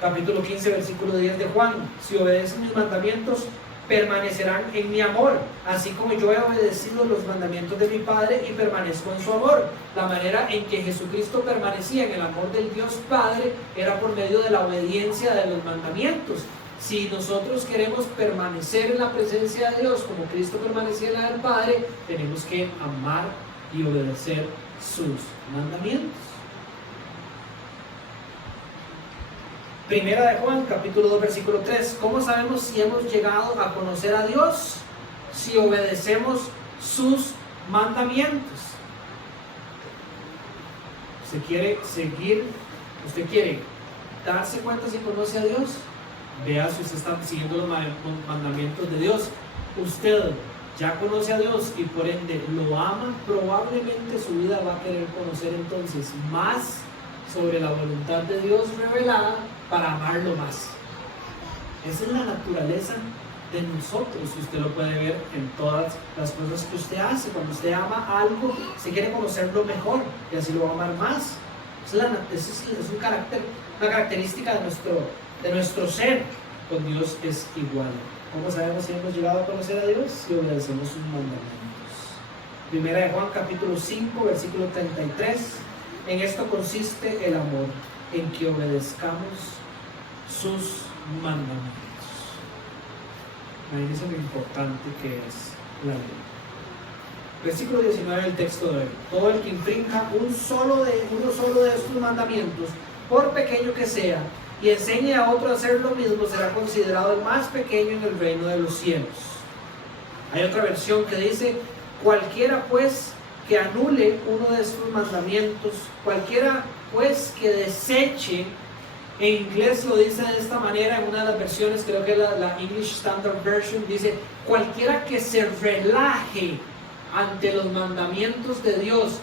Capítulo 15, versículo 10 de Juan: si obedecen mis mandamientos, permanecerán en mi amor, así como yo he obedecido los mandamientos de mi Padre y permanezco en su amor. La manera en que Jesucristo permanecía en el amor del Dios Padre era por medio de la obediencia de los mandamientos. Si nosotros queremos permanecer en la presencia de Dios como Cristo permanecía en la del Padre, tenemos que amar y obedecer sus mandamientos. Primera de Juan, capítulo 2, versículo 3. ¿Cómo sabemos si hemos llegado a conocer a Dios? Si obedecemos sus mandamientos. ¿Usted quiere seguir? ¿Usted quiere darse cuenta si conoce a Dios? Vea si usted está siguiendo los mandamientos de Dios. Usted ya conoce a Dios y por ende lo ama. Probablemente su vida va a querer conocer entonces más sobre la voluntad de Dios revelada para amarlo más. Esa es la naturaleza de nosotros. Usted lo puede ver en todas las cosas que usted hace. Cuando usted ama algo, se quiere conocerlo mejor y así lo va a amar más. Es una característica de nuestro ser. Con Dios es igual. ¿Cómo sabemos si hemos llegado a conocer a Dios? Si obedecemos sus mandamientos. Primera de Juan capítulo 5 versículo 33. En esto consiste el amor, en que obedezcamos sus mandamientos. Imagínense lo importante que es la ley. Versículo 19 del texto de hoy. Todo el que infrinja uno solo de estos mandamientos, por pequeño que sea, y enseñe a otro a hacer lo mismo, será considerado el más pequeño en el reino de los cielos. Hay otra versión que dice: cualquiera pues que anule uno de estos mandamientos, cualquiera pues que deseche. En inglés lo dice de esta manera, en una de las versiones, creo que la English Standard Version, dice: cualquiera que se relaje ante los mandamientos de Dios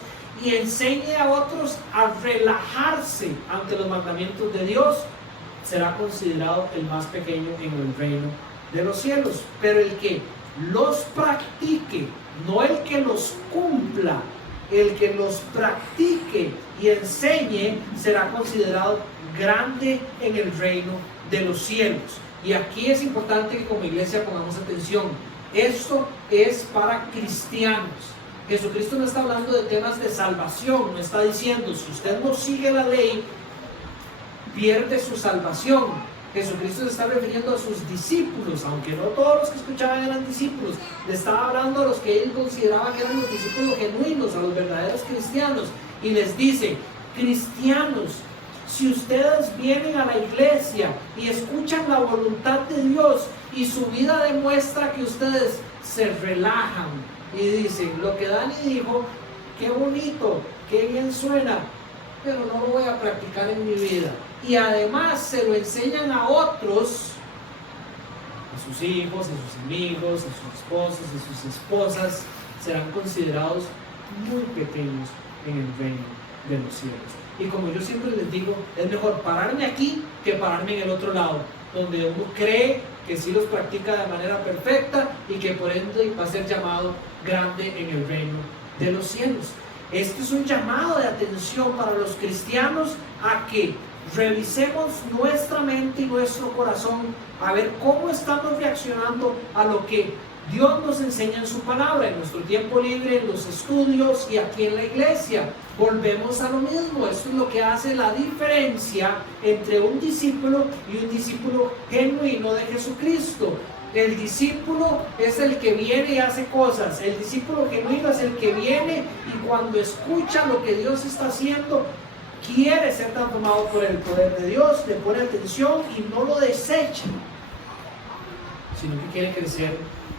y enseñe a otros a relajarse ante los mandamientos de Dios, será considerado el más pequeño en el reino de los cielos. Pero el que los practique, no el que los cumpla, el que los practique y enseñe, será considerado grande en el reino de los cielos. Y aquí es importante que como iglesia pongamos atención. Esto es para cristianos. Jesucristo no está hablando de temas de salvación, no está diciendo: si usted no sigue la ley, pierde su salvación. Jesucristo se está refiriendo a sus discípulos, aunque no todos los que escuchaban eran discípulos. Le estaba hablando a los que él consideraba que eran los discípulos genuinos, a los verdaderos cristianos, y les dice: cristianos, si ustedes vienen a la iglesia y escuchan la voluntad de Dios y su vida demuestra que ustedes se relajan y dicen: lo que Dani dijo, qué bonito, qué bien suena, pero no lo voy a practicar en mi vida, y además se lo enseñan a otros, a sus hijos, a sus amigos, a sus esposos, a sus esposas, serán considerados muy pequeños en el reino de los cielos. Y como yo siempre les digo, es mejor pararme aquí que pararme en el otro lado, donde uno cree que sí los practica de manera perfecta y que por ende va a ser llamado grande en el reino de los cielos. Este es un llamado de atención para los cristianos a que revisemos nuestra mente y nuestro corazón a ver cómo estamos reaccionando a lo que Dios nos enseña en su palabra, en nuestro tiempo libre, en los estudios y aquí en la iglesia. Volvemos a lo mismo. Esto es lo que hace la diferencia entre un discípulo y un discípulo genuino de Jesucristo. El discípulo es el que viene y hace cosas. El discípulo genuino es el que viene y cuando escucha lo que Dios está haciendo, quiere ser transformado por el poder de Dios, le pone atención y no lo desecha, sino que quiere crecer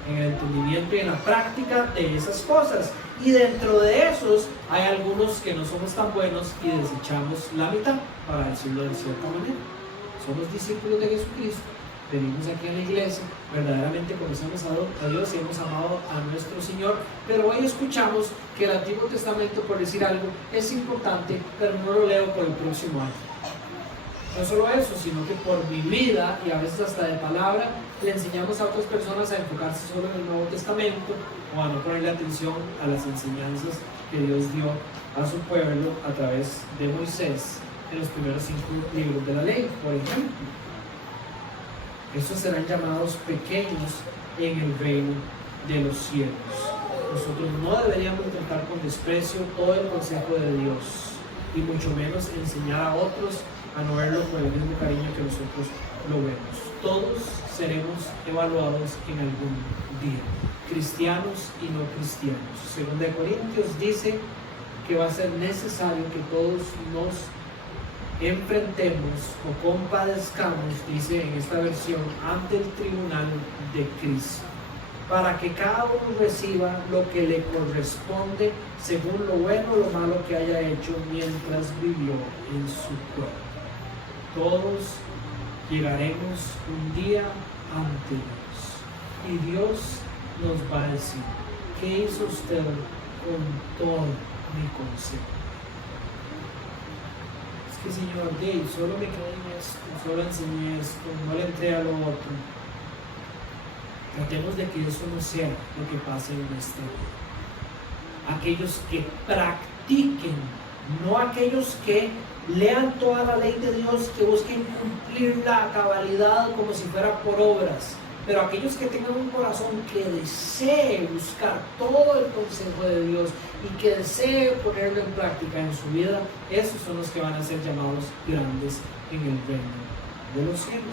en el entendimiento y en la práctica de esas cosas. Y dentro de esos hay algunos que no somos tan buenos y desechamos la mitad, para decirlo de cierta manera. Somos discípulos de Jesucristo, venimos aquí a la iglesia, verdaderamente conocemos a Dios y hemos amado a nuestro Señor, pero hoy escuchamos que el Antiguo Testamento, por decir algo, es importante, pero no lo leo por el próximo año. No solo eso, sino que por mi vida y a veces hasta de palabra le enseñamos a otras personas a enfocarse solo en el Nuevo Testamento o a no ponerle atención a las enseñanzas que Dios dio a su pueblo a través de Moisés en los primeros 5 libros de la ley, por ejemplo. Estos serán llamados pequeños en el reino de los cielos. Nosotros no deberíamos tratar con desprecio todo el consejo de Dios y mucho menos enseñar a otros a no verlo con el mismo cariño que nosotros lo vemos. todos seremos evaluados en algún día, cristianos y no cristianos. Según de Corintios dice que va a ser necesario que todos nos enfrentemos o compadezcamos, dice en esta versión, ante el tribunal de Cristo, para que cada uno reciba lo que le corresponde según lo bueno o lo malo que haya hecho mientras vivió en su cuerpo. Todos llegaremos un día ante Dios y Dios nos va a decir: ¿qué hizo usted con todo mi consejo? Es que, Señor, solo me quedé en esto, solo enseñé esto, no le entré a lo otro. Tratemos de que eso no sea lo que pase en este día. Aquellos que practiquen, no aquellos que lean toda la ley de Dios, que busquen cumplirla a cabalidad como si fuera por obras, pero aquellos que tengan un corazón que desee buscar todo el consejo de Dios y que desee ponerlo en práctica en su vida, esos son los que van a ser llamados grandes en el reino de los cielos.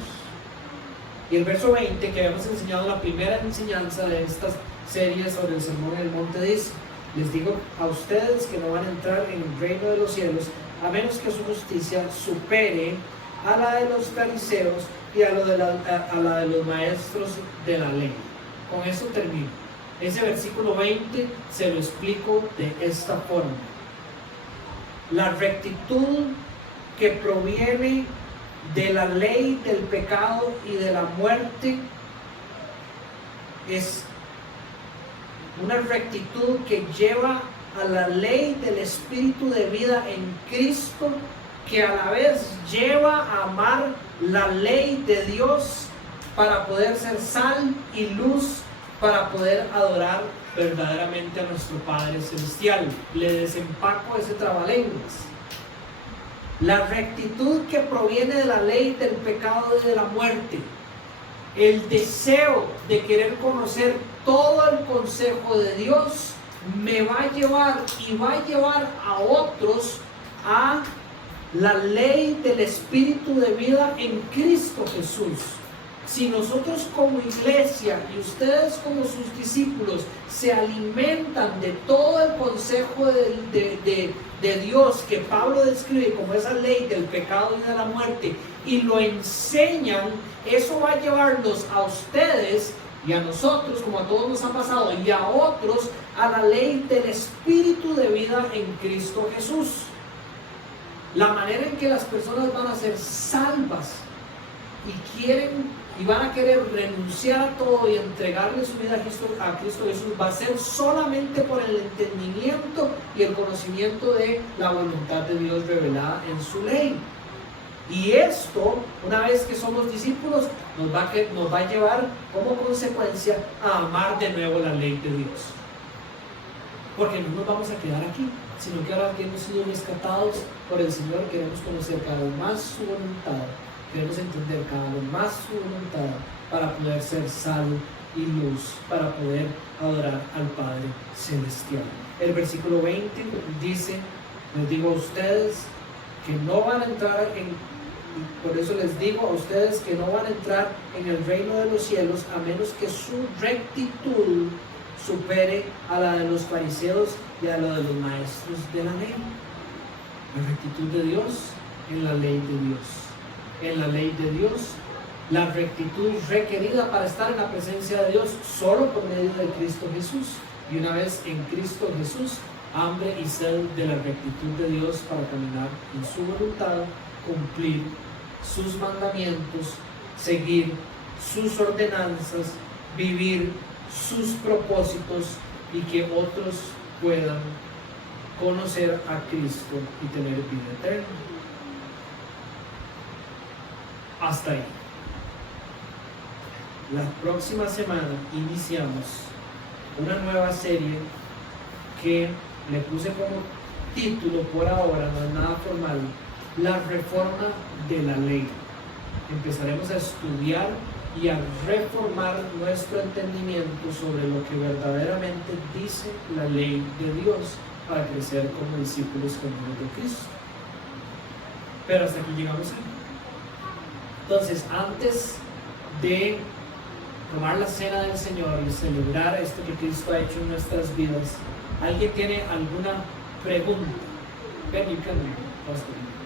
Y el verso 20 que habíamos enseñado, la primera enseñanza de esta serie sobre el Sermón en el Monte, dice: les digo a ustedes que no van a entrar en el reino de los cielos a menos que su justicia supere a la de los fariseos y a la de los maestros de la ley. Con eso termino. Ese versículo 20 se lo explico de esta forma: la rectitud que proviene de la ley del pecado y de la muerte es una rectitud que lleva a la ley del espíritu de vida en Cristo, que a la vez lleva a amar la ley de Dios para poder ser sal y luz, para poder adorar verdaderamente a nuestro Padre Celestial. Le desempaco ese trabalenguas. La rectitud que proviene de la ley del pecado y de la muerte, el deseo de querer conocer todo el consejo de Dios, me va a llevar y va a llevar a otros a la ley del espíritu de vida en Cristo Jesús. Si nosotros como iglesia y ustedes como sus discípulos se alimentan de todo el consejo de Dios que Pablo describe como esa ley del pecado y de la muerte, y lo enseñan, eso va a llevarnos a ustedes y a nosotros, como a todos nos ha pasado, y a otros, a la ley del espíritu de vida en Cristo Jesús. La manera en que las personas van a ser salvas y van a querer renunciar a todo y entregarle su vida a Cristo Jesús va a ser solamente por el entendimiento y el conocimiento de la voluntad de Dios revelada en su ley. Y esto, una vez que somos discípulos, nos va a llevar como consecuencia a amar de nuevo la ley de Dios. Porque no nos vamos a quedar aquí, sino que ahora que hemos sido rescatados por el Señor, queremos conocer cada vez más su voluntad, queremos entender cada vez más su voluntad para poder ser sal y luz, para poder adorar al Padre Celestial. El versículo 20 dice: les digo a ustedes que no van a entrar por eso les digo a ustedes que no van a entrar en el reino de los cielos a menos que su rectitud supere a la de los fariseos y a la de los maestros de la ley. La rectitud de Dios en la ley de Dios. En la ley de Dios, la rectitud requerida para estar en la presencia de Dios solo por medio de Cristo Jesús. Y una vez en Cristo Jesús, hambre y sed de la rectitud de Dios para caminar en su voluntad, cumplir sus mandamientos, seguir sus ordenanzas, vivir sus propósitos, y que otros puedan conocer a Cristo y tener vida eterna. Hasta ahí. La próxima semana iniciamos una nueva serie que le puse como título, por ahora, no es nada formal, la reforma de la ley. Empezaremos a estudiar y a reformar nuestro entendimiento sobre lo que verdaderamente dice la ley de Dios para crecer como discípulos genuinos de Cristo. Pero hasta aquí llegamos hoy. Entonces, antes de tomar la cena del Señor y celebrar esto que Cristo ha hecho en nuestras vidas, ¿alguien tiene alguna pregunta? Ben, you can, Pastor.